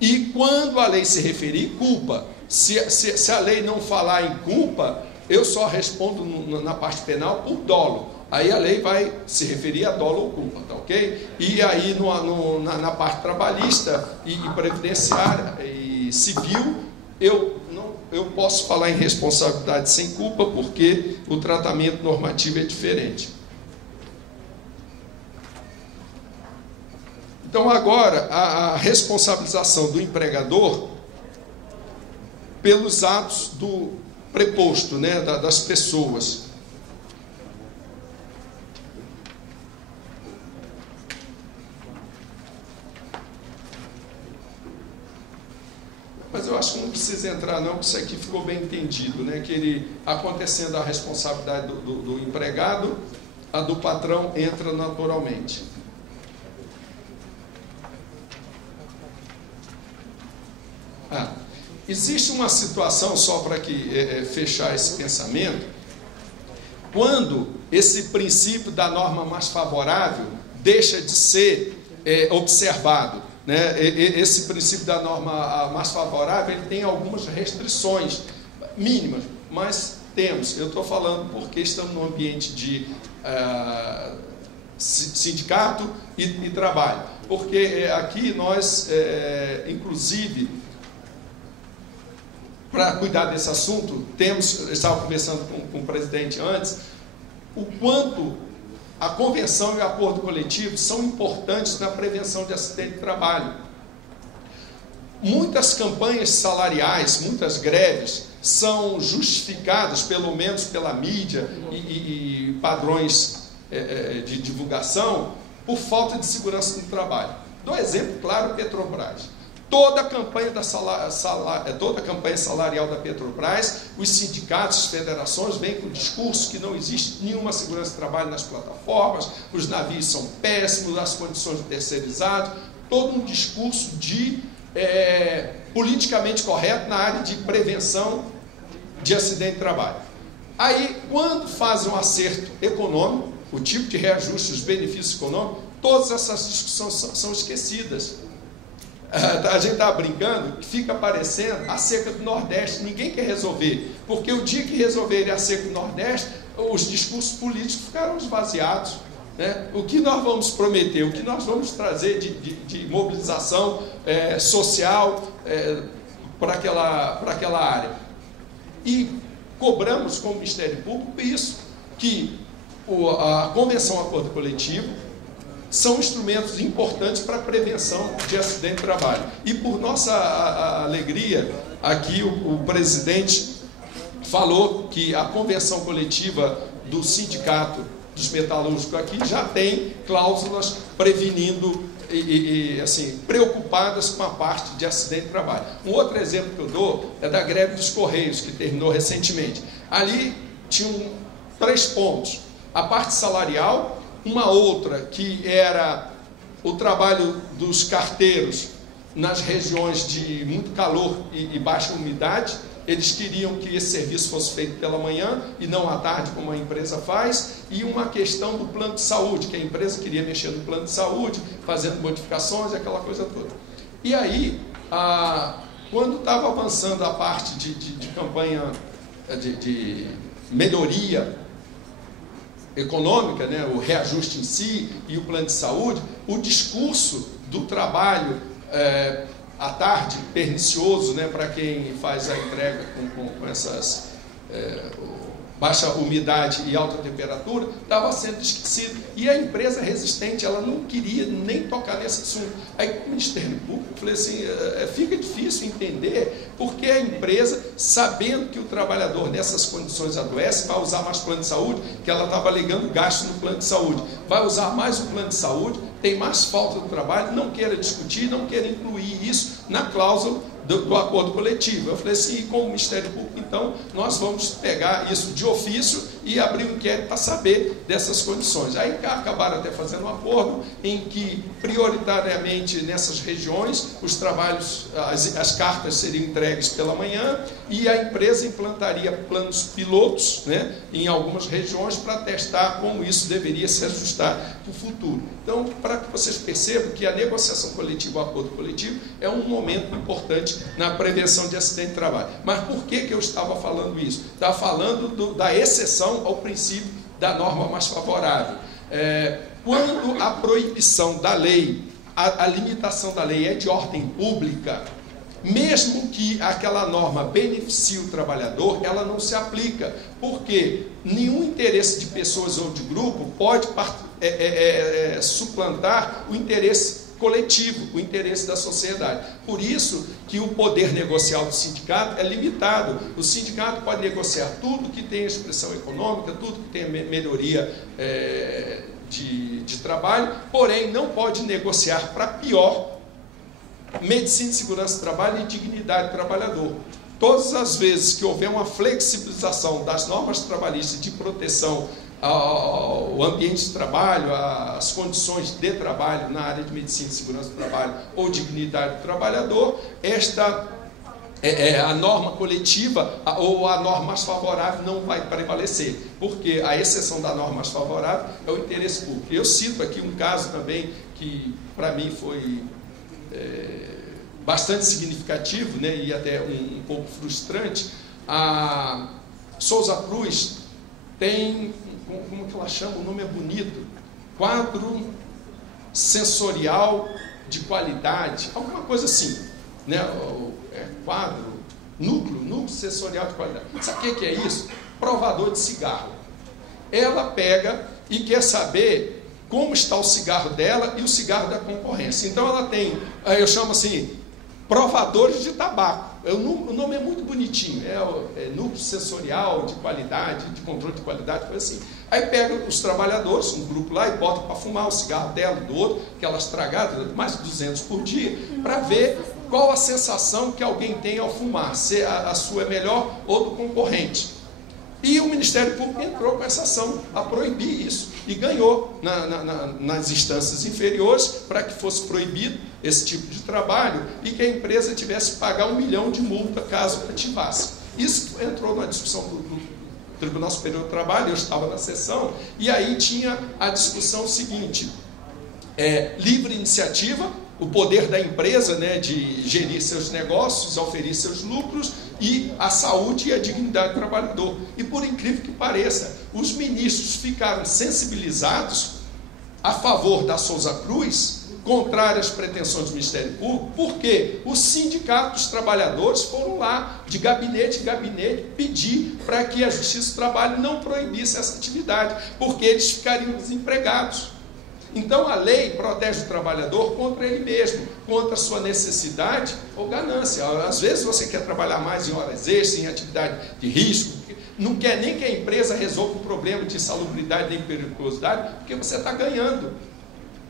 E quando a lei se referir, culpa. Se a lei não falar em culpa, eu só respondo na parte penal por dolo. Aí a lei vai se referir a dolo ou culpa, tá ok? E aí na parte trabalhista e previdenciária e civil, eu posso falar em responsabilidade sem culpa, porque o tratamento normativo é diferente. Então, agora, a responsabilização do empregador pelos atos do preposto, né, das pessoas. Mas eu acho que não precisa entrar não, porque isso aqui ficou bem entendido, né? Que ele, acontecendo a responsabilidade do empregado, a do patrão entra naturalmente. Existe uma situação, só para fechar esse pensamento, quando esse princípio da norma mais favorável deixa de ser observado, né? Esse princípio da norma mais favorável, ele tem algumas restrições mínimas, mas temos. Eu estou falando porque estamos num ambiente de sindicato e trabalho, porque aqui nós, inclusive, para cuidar desse assunto, estava conversando com o presidente antes, o quanto a convenção e o acordo coletivo são importantes na prevenção de acidente de trabalho. Muitas campanhas salariais, muitas greves, são justificadas, pelo menos pela mídia e padrões de divulgação, por falta de segurança no trabalho. Dou exemplo claro, Petrobras. toda a campanha, toda a campanha salarial da Petrobras, os sindicatos, as federações vêm com o discurso que não existe nenhuma segurança de trabalho nas plataformas, os navios são péssimos, as condições de terceirizados, todo um discurso de politicamente correto na área de prevenção de acidente de trabalho. Aí, quando fazem um acerto econômico, o tipo de reajuste, os benefícios econômicos, todas essas discussões são esquecidas. A gente está brincando que fica aparecendo a seca do Nordeste, ninguém quer resolver, porque o dia que resolverem a seca do Nordeste, os discursos políticos ficaram esvaziados, né? O que nós vamos prometer, o que nós vamos trazer de mobilização social para aquela área. E cobramos com o Ministério Público isso, que a Convenção Acordo Coletivo são instrumentos importantes para a prevenção de acidente de trabalho. E por nossa alegria, aqui o presidente falou que a convenção coletiva do sindicato dos metalúrgicos aqui já tem cláusulas prevenindo e assim, preocupadas com a parte de acidente de trabalho. Um outro exemplo que eu dou é da greve dos Correios, que terminou recentemente. Ali tinham 3 pontos. A parte salarial, uma outra que era o trabalho dos carteiros nas regiões de muito calor e baixa umidade. Eles queriam que esse serviço fosse feito pela manhã e não à tarde, como a empresa faz, e uma questão do plano de saúde, que a empresa queria mexer no plano de saúde, fazendo modificações, aquela coisa toda. E aí, quando estava avançando a parte de campanha de melhoria econômica, né, o reajuste em si e o plano de saúde, o discurso do trabalho à tarde, pernicioso, né, para quem faz a entrega com essas baixa umidade e alta temperatura, estava sendo esquecido. E a empresa resistente, ela não queria nem tocar nesse assunto. Aí, com o Ministério Público, eu falei assim, fica difícil entender porque a empresa, sabendo que o trabalhador nessas condições adoece, vai usar mais plano de saúde, que ela estava alegando gasto no plano de saúde, vai usar mais o plano de saúde, tem mais falta do trabalho, não queira discutir, não queira incluir isso na cláusula do acordo coletivo. Eu falei assim, com o Ministério Público, então, nós vamos pegar isso de ofício e abrir um inquérito para saber dessas condições. Aí acabaram até fazendo um acordo em que, prioritariamente nessas regiões, os trabalhos, as cartas seriam entregues pela manhã e a empresa implantaria planos pilotos, né, em algumas regiões para testar como isso deveria se ajustar para o futuro. Então, para que vocês percebam que a negociação coletiva, o acordo coletivo, é um momento importante na prevenção de acidente de trabalho. Mas por que eu estava falando isso? Estava falando da exceção ao princípio da norma mais favorável. Quando a proibição da lei, a limitação da lei é de ordem pública, mesmo que aquela norma beneficie o trabalhador, ela não se aplica, porque nenhum interesse de pessoas ou de grupo pode suplantar o interesse coletivo, o interesse da sociedade. Por isso que o poder negocial do sindicato é limitado. O sindicato pode negociar tudo que tem expressão econômica, tudo que tem melhoria de trabalho, porém não pode negociar para pior medicina de segurança do trabalho e dignidade do trabalhador. Todas as vezes que houver uma flexibilização das normas trabalhistas de proteção ao ambiente de trabalho, às condições de trabalho na área de medicina de segurança do trabalho ou dignidade do trabalhador, esta a norma coletiva ou a norma mais favorável não vai prevalecer, porque a exceção da norma mais favorável é o interesse público. Eu cito aqui um caso também que para mim foi bastante significativo, né, e até um pouco frustrante. A Souza Cruz tem, como que ela chama? O nome é bonito, quadro sensorial de qualidade, alguma coisa assim, né? Quadro, núcleo sensorial de qualidade. Sabe o que é isso? Provador de cigarro. Ela pega e quer saber como está o cigarro dela e o cigarro da concorrência. Então ela tem, eu chamo assim, provadores de tabaco. O nome é muito bonitinho, núcleo sensorial de qualidade, de controle de qualidade, coisa assim. Aí pega os trabalhadores, um grupo lá, e bota para fumar o cigarro dela, do outro, aquelas tragadas, mais de 200 por dia, para ver qual a sensação que alguém tem ao fumar? Se a sua é melhor ou do concorrente? E o Ministério Público entrou com essa ação a proibir isso e ganhou nas instâncias inferiores para que fosse proibido esse tipo de trabalho e que a empresa tivesse que pagar 1 milhão de multa caso ativasse. Isso entrou na discussão do Tribunal Superior do Trabalho, eu estava na sessão, e aí tinha a discussão seguinte: livre iniciativa, o poder da empresa, né, de gerir seus negócios, oferir seus lucros, e a saúde e a dignidade do trabalhador. E por incrível que pareça, os ministros ficaram sensibilizados a favor da Souza Cruz, contrário às pretensões do Ministério Público, porque os sindicatos dos trabalhadores foram lá, de gabinete em gabinete, pedir para que a Justiça do Trabalho não proibisse essa atividade, porque eles ficariam desempregados. Então a lei protege o trabalhador contra ele mesmo, contra a sua necessidade ou ganância. Às vezes você quer trabalhar mais em horas extras, em atividade de risco, não quer nem que a empresa resolva o problema de insalubridade nem periculosidade, porque você está ganhando.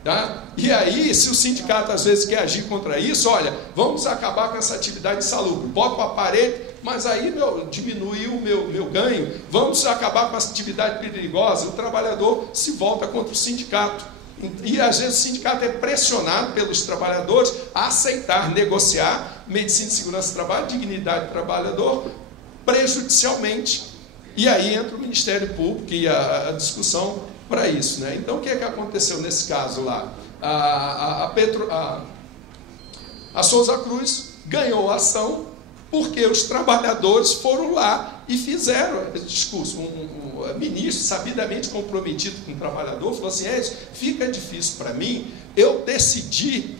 Tá? E aí, se o sindicato às vezes quer agir contra isso, olha, vamos acabar com essa atividade insalubre, bota para a parede, mas aí diminuiu o meu ganho, vamos acabar com essa atividade perigosa, o trabalhador se volta contra o sindicato. E às vezes o sindicato é pressionado pelos trabalhadores a aceitar, negociar medicina de segurança do trabalho, dignidade do trabalhador, prejudicialmente. E aí entra o Ministério Público e a discussão para isso, né? Então o que é que aconteceu nesse caso lá? A Souza Cruz ganhou a ação porque os trabalhadores foram lá e fizeram esse discurso. Um ministro sabidamente comprometido com o trabalhador falou assim: fica difícil para mim, eu decidi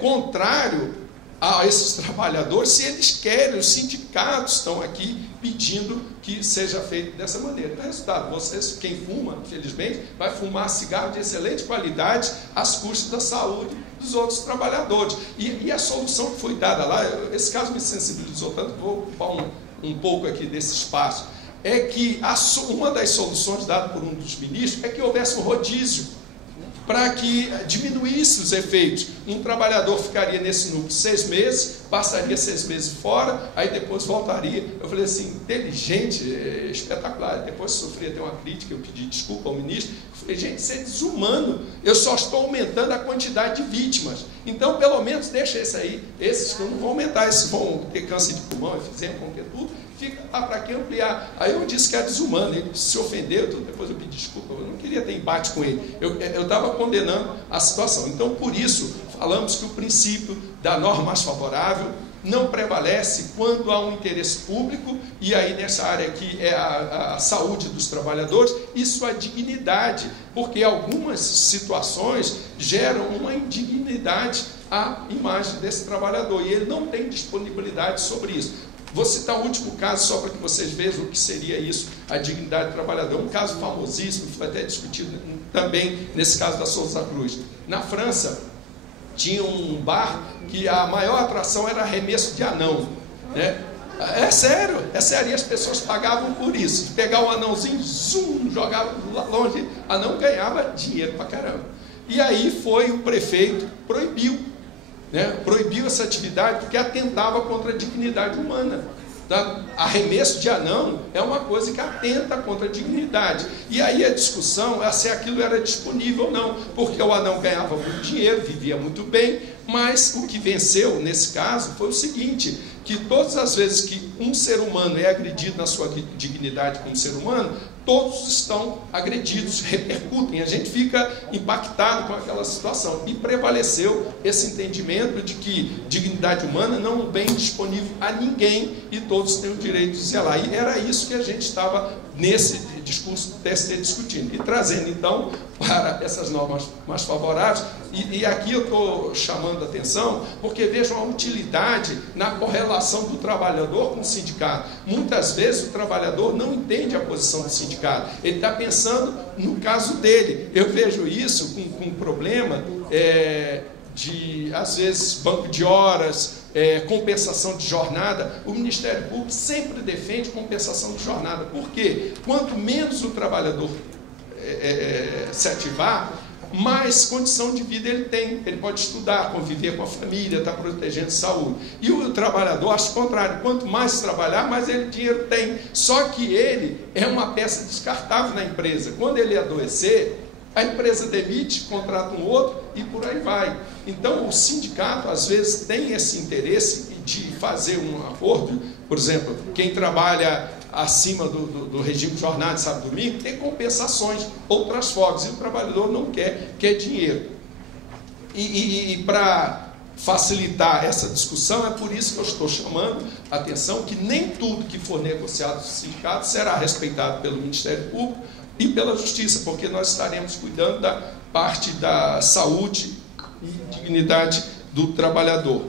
contrário a esses trabalhadores, se eles querem, os sindicatos estão aqui pedindo que seja feito dessa maneira. O resultado, vocês, quem fuma, infelizmente, vai fumar cigarro de excelente qualidade às custas da saúde dos outros trabalhadores. E a solução que foi dada lá, esse caso me sensibilizou tanto, vou ocupar um pouco aqui desse espaço, é que uma das soluções dadas por um dos ministros é que houvesse um rodízio, para que diminuísse os efeitos. Um trabalhador ficaria nesse núcleo 6 meses, passaria 6 meses fora, aí depois voltaria. Eu falei assim, inteligente, espetacular. Depois sofri até uma crítica, eu pedi desculpa ao ministro. Eu falei, gente, isso é desumano, eu só estou aumentando a quantidade de vítimas. Então, pelo menos, deixa esse aí, esses que não vão aumentar, esses vão ter câncer de pulmão, efizema, vão ter tudo. Fica para que ampliar. Aí eu disse que é desumano, ele se ofendeu, depois eu pedi desculpa, eu não queria ter embate com ele, eu estava condenando a situação. Então, por isso, falamos que o princípio da norma mais favorável não prevalece quando há um interesse público, e aí nessa área aqui é a saúde dos trabalhadores e sua dignidade, porque algumas situações geram uma indignidade à imagem desse trabalhador, e ele não tem disponibilidade sobre isso. Vou citar o último caso, só para que vocês vejam o que seria isso, a dignidade do trabalhador. Um caso famosíssimo, foi até discutido também nesse caso da Souza Cruz. Na França, tinha um bar que a maior atração era arremesso de anão, né? É sério, e as pessoas pagavam por isso. De pegar um anãozinho, zoom, jogava longe, anão ganhava dinheiro pra caramba. E aí foi o prefeito, proibiu essa atividade porque atentava contra a dignidade humana. Tá? Arremesso de anão é uma coisa que atenta contra a dignidade. E aí a discussão é se aquilo era disponível ou não, porque o anão ganhava muito dinheiro, vivia muito bem, mas o que venceu nesse caso foi o seguinte, que todas as vezes que um ser humano é agredido na sua dignidade como ser humano, todos estão agredidos, repercutem, a gente fica impactado com aquela situação. E prevaleceu esse entendimento de que dignidade humana não é um bem disponível a ninguém e todos têm o direito de zelar. E era isso que a gente estava nesse discurso do TST discutindo. E trazendo então para essas normas mais favoráveis, e aqui eu estou chamando a atenção, porque vejam a utilidade na correlação do trabalhador com o sindicato. Muitas vezes o trabalhador não entende a posição do sindicato, ele está pensando no caso dele. Eu vejo isso com um problema de, às vezes, banco de horas, compensação de jornada. O Ministério Público sempre defende compensação de jornada. Por quê? Quanto menos o trabalhador se ativar, mais condição de vida ele tem. Ele pode estudar, conviver com a família, estar protegendo a saúde. E o trabalhador, acho o contrário, quanto mais trabalhar, mais ele dinheiro tem. Só que ele é uma peça descartável na empresa. Quando ele adoecer, a empresa demite, contrata um outro e por aí vai. Então, o sindicato, às vezes, tem esse interesse de fazer um acordo. Por exemplo, quem trabalha acima do regime de jornada de sábado e domingo tem compensações, outras folgas, e o trabalhador não quer dinheiro. E para facilitar essa discussão, é por isso que eu estou chamando a atenção que nem tudo que for negociado no sindicato será respeitado pelo Ministério Público e pela Justiça, porque nós estaremos cuidando da parte da saúde e dignidade do trabalhador.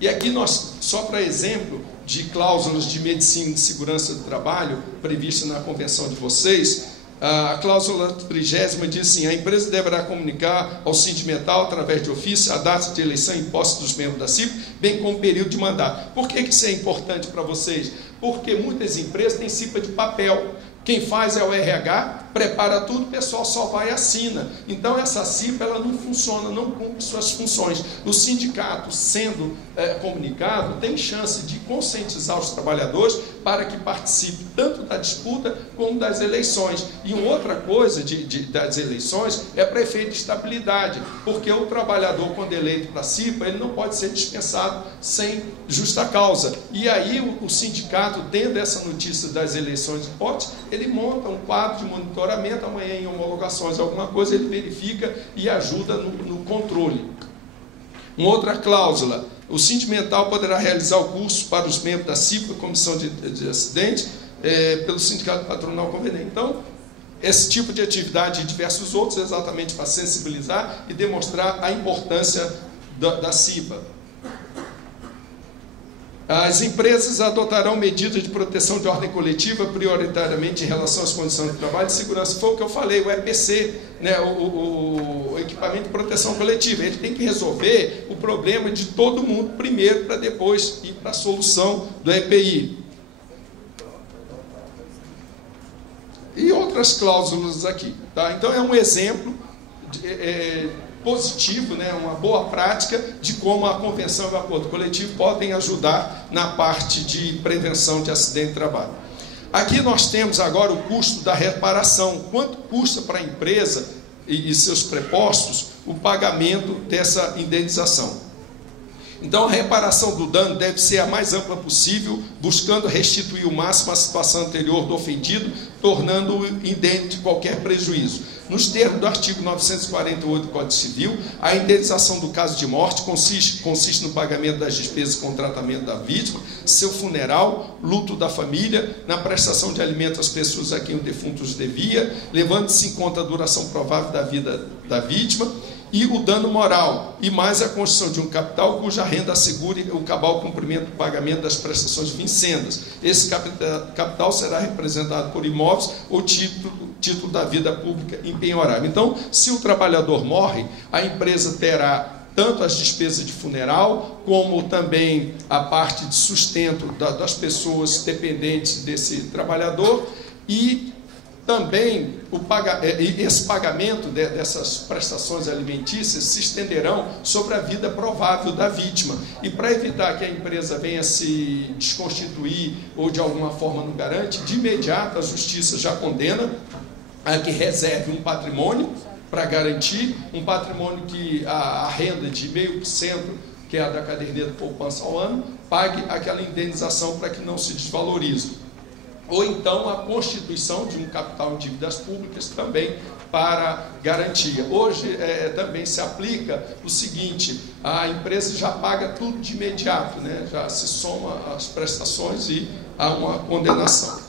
E aqui nós, só para exemplo de cláusulas de medicina e de segurança do trabalho prevista na convenção de vocês, a cláusula 30ª diz assim: a empresa deverá comunicar ao sindimetal, através de ofício, a data de eleição e posse dos membros da CIP, bem como o período de mandato. Por que isso é importante para vocês? Porque muitas empresas têm CIPA de papel. Quem faz é o RH, prepara tudo, o pessoal só vai e assina. Então, essa CIPA ela não funciona, não cumpre suas funções. O sindicato, sendo comunicado, tem chance de conscientizar os trabalhadores para que participe tanto da disputa como das eleições. E uma outra coisa das eleições é para efeito de estabilidade, porque o trabalhador, quando eleito para a CIPA, ele não pode ser dispensado sem justa causa. E aí, o sindicato, tendo essa notícia das eleições de hipótese, ele monta um quadro de monitoramento, amanhã em homologações, alguma coisa, ele verifica e ajuda no controle. Uma outra cláusula: o sindimental poderá realizar o curso para os membros da CIPA, Comissão de Acidente, pelo Sindicato Patronal Conveniente. Então, esse tipo de atividade e diversos outros, exatamente para sensibilizar e demonstrar a importância da CIPA. As empresas adotarão medidas de proteção de ordem coletiva, prioritariamente em relação às condições de trabalho e segurança. Foi o que eu falei, o EPC, né, o equipamento de proteção coletiva. Ele tem que resolver o problema de todo mundo primeiro, para depois ir para a solução do EPI. E outras cláusulas aqui. Tá? Então, é um exemplo positivo, né, uma boa prática de como a convenção e o acordo coletivo podem ajudar na parte de prevenção de acidente de trabalho. Aqui nós temos agora o custo da reparação. Quanto custa para a empresa e seus prepostos o pagamento dessa indenização? Então, a reparação do dano deve ser a mais ampla possível, buscando restituir o máximo a situação anterior do ofendido, tornando-o indene de qualquer prejuízo. Nos termos do artigo 948 do Código Civil, a indenização do caso de morte consiste no pagamento das despesas com tratamento da vítima, seu funeral, luto da família, na prestação de alimento às pessoas a quem o defunto os devia, levando-se em conta a duração provável da vida da vítima, e o dano moral, e mais a construção de um capital cuja renda assegure o cabal cumprimento do pagamento das prestações vincendas. Esse capital será representado por imóveis ou título da vida pública empenhorável. Então, se o trabalhador morre, a empresa terá tanto as despesas de funeral, como também a parte de sustento das pessoas dependentes desse trabalhador, e também esse pagamento dessas prestações alimentícias se estenderão sobre a vida provável da vítima. E para evitar que a empresa venha se desconstituir ou de alguma forma não garante, de imediato a Justiça já condena a que reserve um patrimônio para garantir, um patrimônio que a renda de 0,5%, que é a da caderneta de poupança ao ano, pague aquela indenização para que não se desvalorize. Ou então a constituição de um capital em dívidas públicas também para garantia. Hoje também se aplica o seguinte: a empresa já paga tudo de imediato, né? Já se soma as prestações e há uma condenação.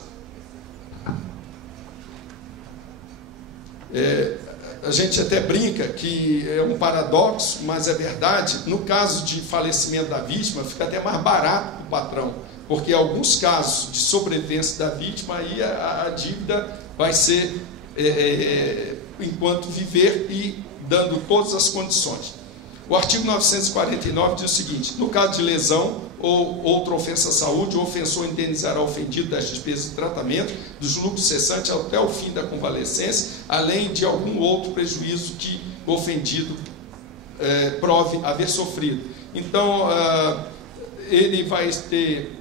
A gente até brinca que é um paradoxo, mas é verdade. No caso de falecimento da vítima, fica até mais barato para o patrão, porque em alguns casos de sobrevivência da vítima, aí a dívida vai ser enquanto viver e dando todas as condições. O artigo 949 diz o seguinte: no caso de lesão ou outra ofensa à saúde, o ofensor indenizará o ofendido das despesas de tratamento, dos lucros cessantes até o fim da convalescência, além de algum outro prejuízo que o ofendido prove haver sofrido. Então, ele vai ter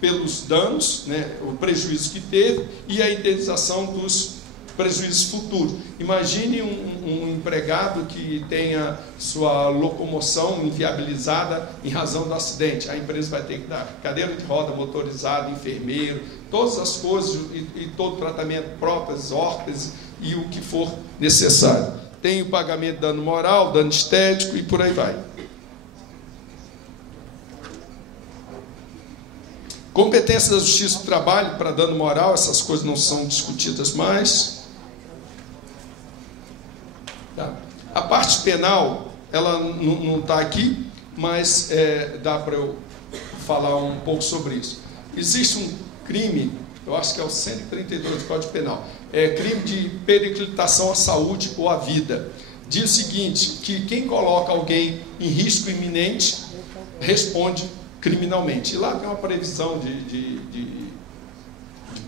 pelos danos, né, o prejuízo que teve e a indenização dos prejuízos futuros. Imagine um empregado que tenha sua locomoção inviabilizada em razão do acidente. A empresa vai ter que dar cadeira de roda motorizada, enfermeiro, todas as coisas e todo o tratamento, próteses, órteses e o que for necessário. Tem o pagamento de dano moral, dano estético e por aí vai. Competência da Justiça do Trabalho para dano moral, essas coisas não são discutidas mais. Tá. A parte penal, ela não está aqui, mas dá para eu falar um pouco sobre isso. Existe um crime, eu acho que é o 132 do Código Penal, crime de periclitação à saúde ou à vida. Diz o seguinte, que quem coloca alguém em risco iminente responde criminalmente. E lá tem uma previsão de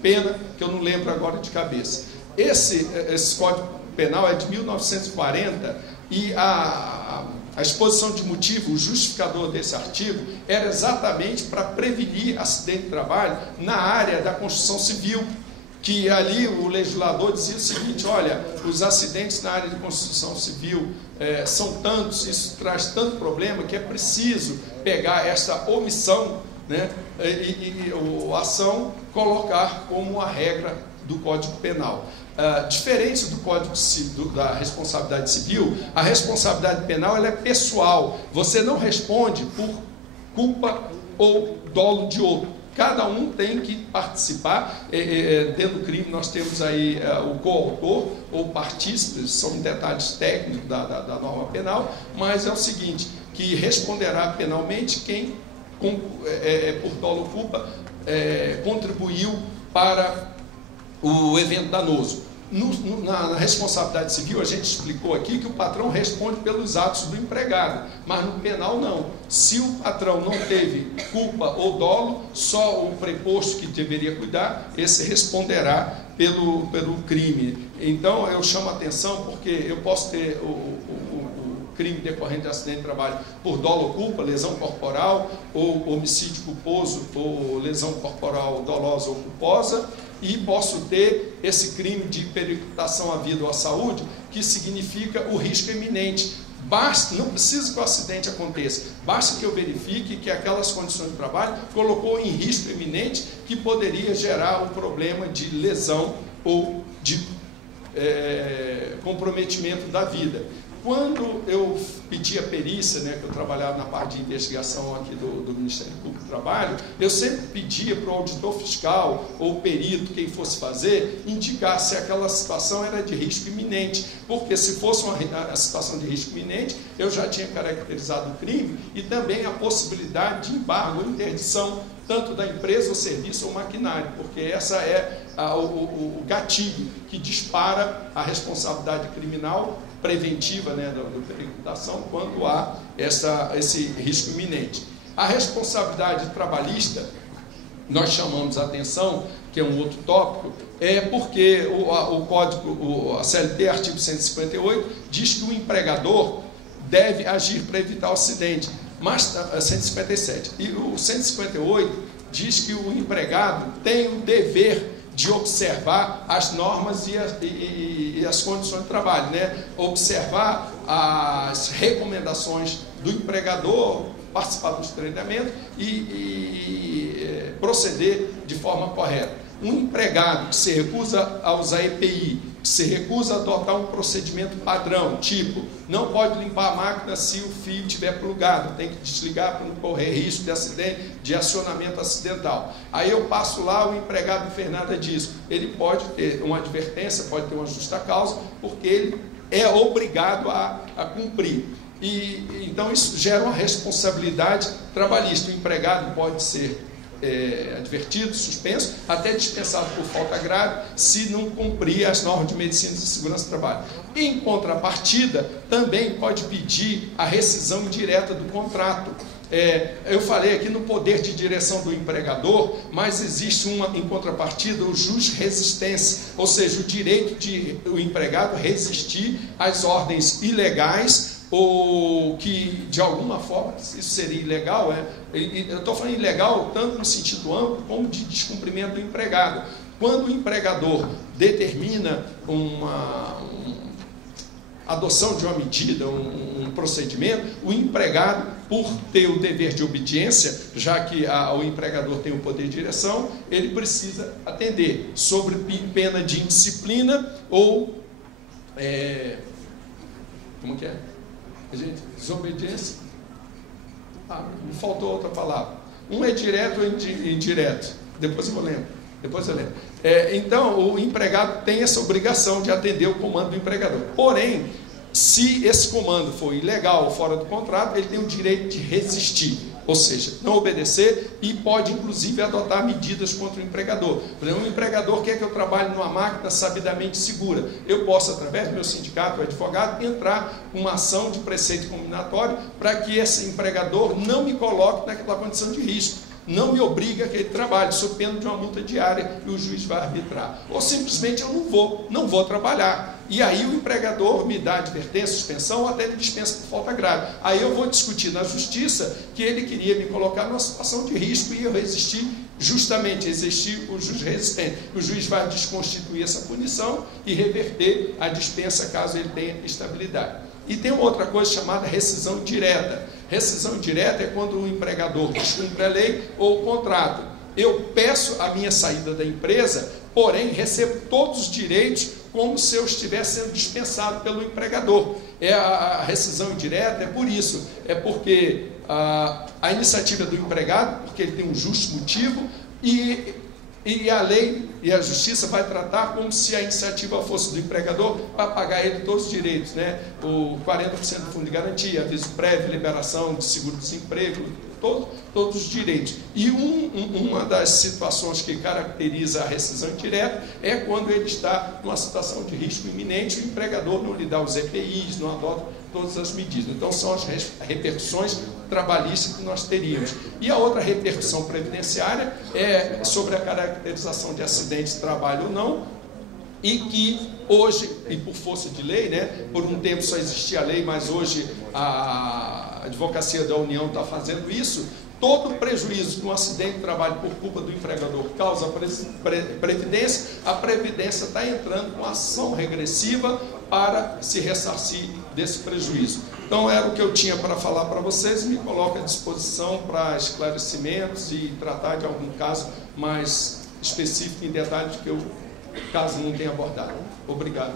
pena, que eu não lembro agora de cabeça. Esse Código Penal é de 1940 e a exposição de motivo, o justificador desse artigo, era exatamente para prevenir acidente de trabalho na área da construção civil, que ali o legislador dizia o seguinte, olha, os acidentes na área de construção civil são tantos, isso traz tanto problema que é preciso pegar essa omissão, né, e a ação colocar como a regra do Código Penal. Diferente do Código da responsabilidade civil, a responsabilidade penal ela é pessoal. Você não responde por culpa ou dolo de outro. Cada um tem que participar. Dentro do crime nós temos aí o coautor ou partícipes, são detalhes técnicos da norma penal, mas é o seguinte, que responderá penalmente quem, por dolo ou culpa, contribuiu para o evento danoso. Na responsabilidade civil, a gente explicou aqui que o patrão responde pelos atos do empregado, mas no penal não. Se o patrão não teve culpa ou dolo, só o preposto que deveria cuidar, esse responderá pelo crime. Então, eu chamo a atenção porque eu posso ter o crime decorrente de acidente de trabalho por dolo ou culpa, lesão corporal, ou homicídio culposo, ou lesão corporal dolosa ou culposa, e posso ter esse crime de periclitação à vida ou à saúde, que significa o risco iminente. Não precisa que o acidente aconteça, basta que eu verifique que aquelas condições de trabalho colocou em risco iminente que poderia gerar um problema de lesão ou de comprometimento da vida. Quando eu pedi a perícia, né, que eu trabalhava na parte de investigação aqui do Ministério Público do Trabalho, eu sempre pedia para o auditor fiscal ou perito, quem fosse fazer, indicar se aquela situação era de risco iminente, porque se fosse uma situação de risco iminente, eu já tinha caracterizado o crime e também a possibilidade de embargo ou interdição, tanto da empresa, ou serviço ou maquinário, porque essa é o gatilho que dispara a responsabilidade criminal preventiva, né, da periclitação, quando há esse risco iminente. A responsabilidade trabalhista, nós chamamos a atenção, que é um outro tópico, porque o Código, a CLT, artigo 158, diz que o empregador deve agir para evitar o acidente, mas 157. E o 158 diz que o empregado tem o dever de observar as normas e as condições de trabalho, né? Observar as recomendações do empregador, participar dos treinamentos e proceder de forma correta. Um empregado que se recusa a usar EPI, que se recusa a adotar um procedimento padrão, tipo, não pode limpar a máquina se o fio estiver plugado, tem que desligar para não correr risco de acidente, de acionamento acidental. Aí eu passo lá, o empregado não fez nada disso. Ele pode ter uma advertência, pode ter uma justa causa, porque ele é obrigado a cumprir. Então isso gera uma responsabilidade trabalhista. O empregado pode ser advertido, suspenso, até dispensado por falta grave, se não cumprir as normas de medicina e segurança do trabalho. Em contrapartida, também pode pedir a rescisão indireta do contrato. Eu falei aqui no poder de direção do empregador, mas existe em contrapartida o jus resistens, ou seja, o direito do empregado resistir às ordens ilegais, ou que de alguma forma isso seria ilegal. Eu estou falando ilegal tanto no sentido amplo como de descumprimento do empregado. Quando o empregador determina adoção de uma medida, um procedimento, o empregado, por ter o dever de obediência, já que o empregador tem o poder de direção, ele precisa atender, sobre pena de indisciplina ou como que é? Gente, desobediência. Me faltou outra palavra. Um é direto ou indireto. Depois eu lembro. Então, o empregado tem essa obrigação de atender o comando do empregador. Porém, se esse comando for ilegal ou fora do contrato, ele tem o direito de resistir, ou seja, não obedecer, e pode inclusive adotar medidas contra o empregador. Por exemplo, um empregador quer que eu trabalhe numa máquina sabidamente segura. Eu posso, através do meu sindicato, o advogado, entrar com uma ação de preceito combinatório para que esse empregador não me coloque naquela condição de risco, não me obriga a aquele trabalho, sob pena de uma multa diária e o juiz vai arbitrar. Ou simplesmente eu não vou trabalhar. E aí o empregador me dá advertência, suspensão, ou até me dispensa por falta grave. Aí eu vou discutir na justiça que ele queria me colocar numa situação de risco e eu resistir, justamente existir o juiz resistente. O juiz vai desconstituir essa punição e reverter a dispensa caso ele tenha estabilidade. E tem outra coisa chamada rescisão direta. Rescisão direta é quando o empregador descumpre a lei ou o contrato. Eu peço a minha saída da empresa, porém recebo todos os direitos como se eu estivesse sendo dispensado pelo empregador. A rescisão indireta é por isso, é porque a iniciativa é do empregado, porque ele tem um justo motivo, e a lei e a justiça vai tratar como se a iniciativa fosse do empregador para pagar ele todos os direitos, né? O 40% do fundo de garantia, aviso prévio, liberação de seguro-desemprego, todos os direitos. E uma das situações que caracteriza a rescisão indireta é quando ele está numa situação de risco iminente, o empregador não lhe dá os EPIs, não adota todas as medidas. Então, são as repercussões trabalhistas que nós teríamos. E a outra repercussão previdenciária é sobre a caracterização de acidente de trabalho ou não, e que hoje, e por força de lei, né, por um tempo só existia a lei, mas hoje a Advocacia da União está fazendo isso. Todo prejuízo de um acidente de trabalho por culpa do empregador causa previdência, a previdência está entrando com ação regressiva para se ressarcir desse prejuízo. Então era o que eu tinha para falar para vocês, me coloco à disposição para esclarecimentos e tratar de algum caso mais específico em detalhes que eu, caso não tenha abordado. Obrigado.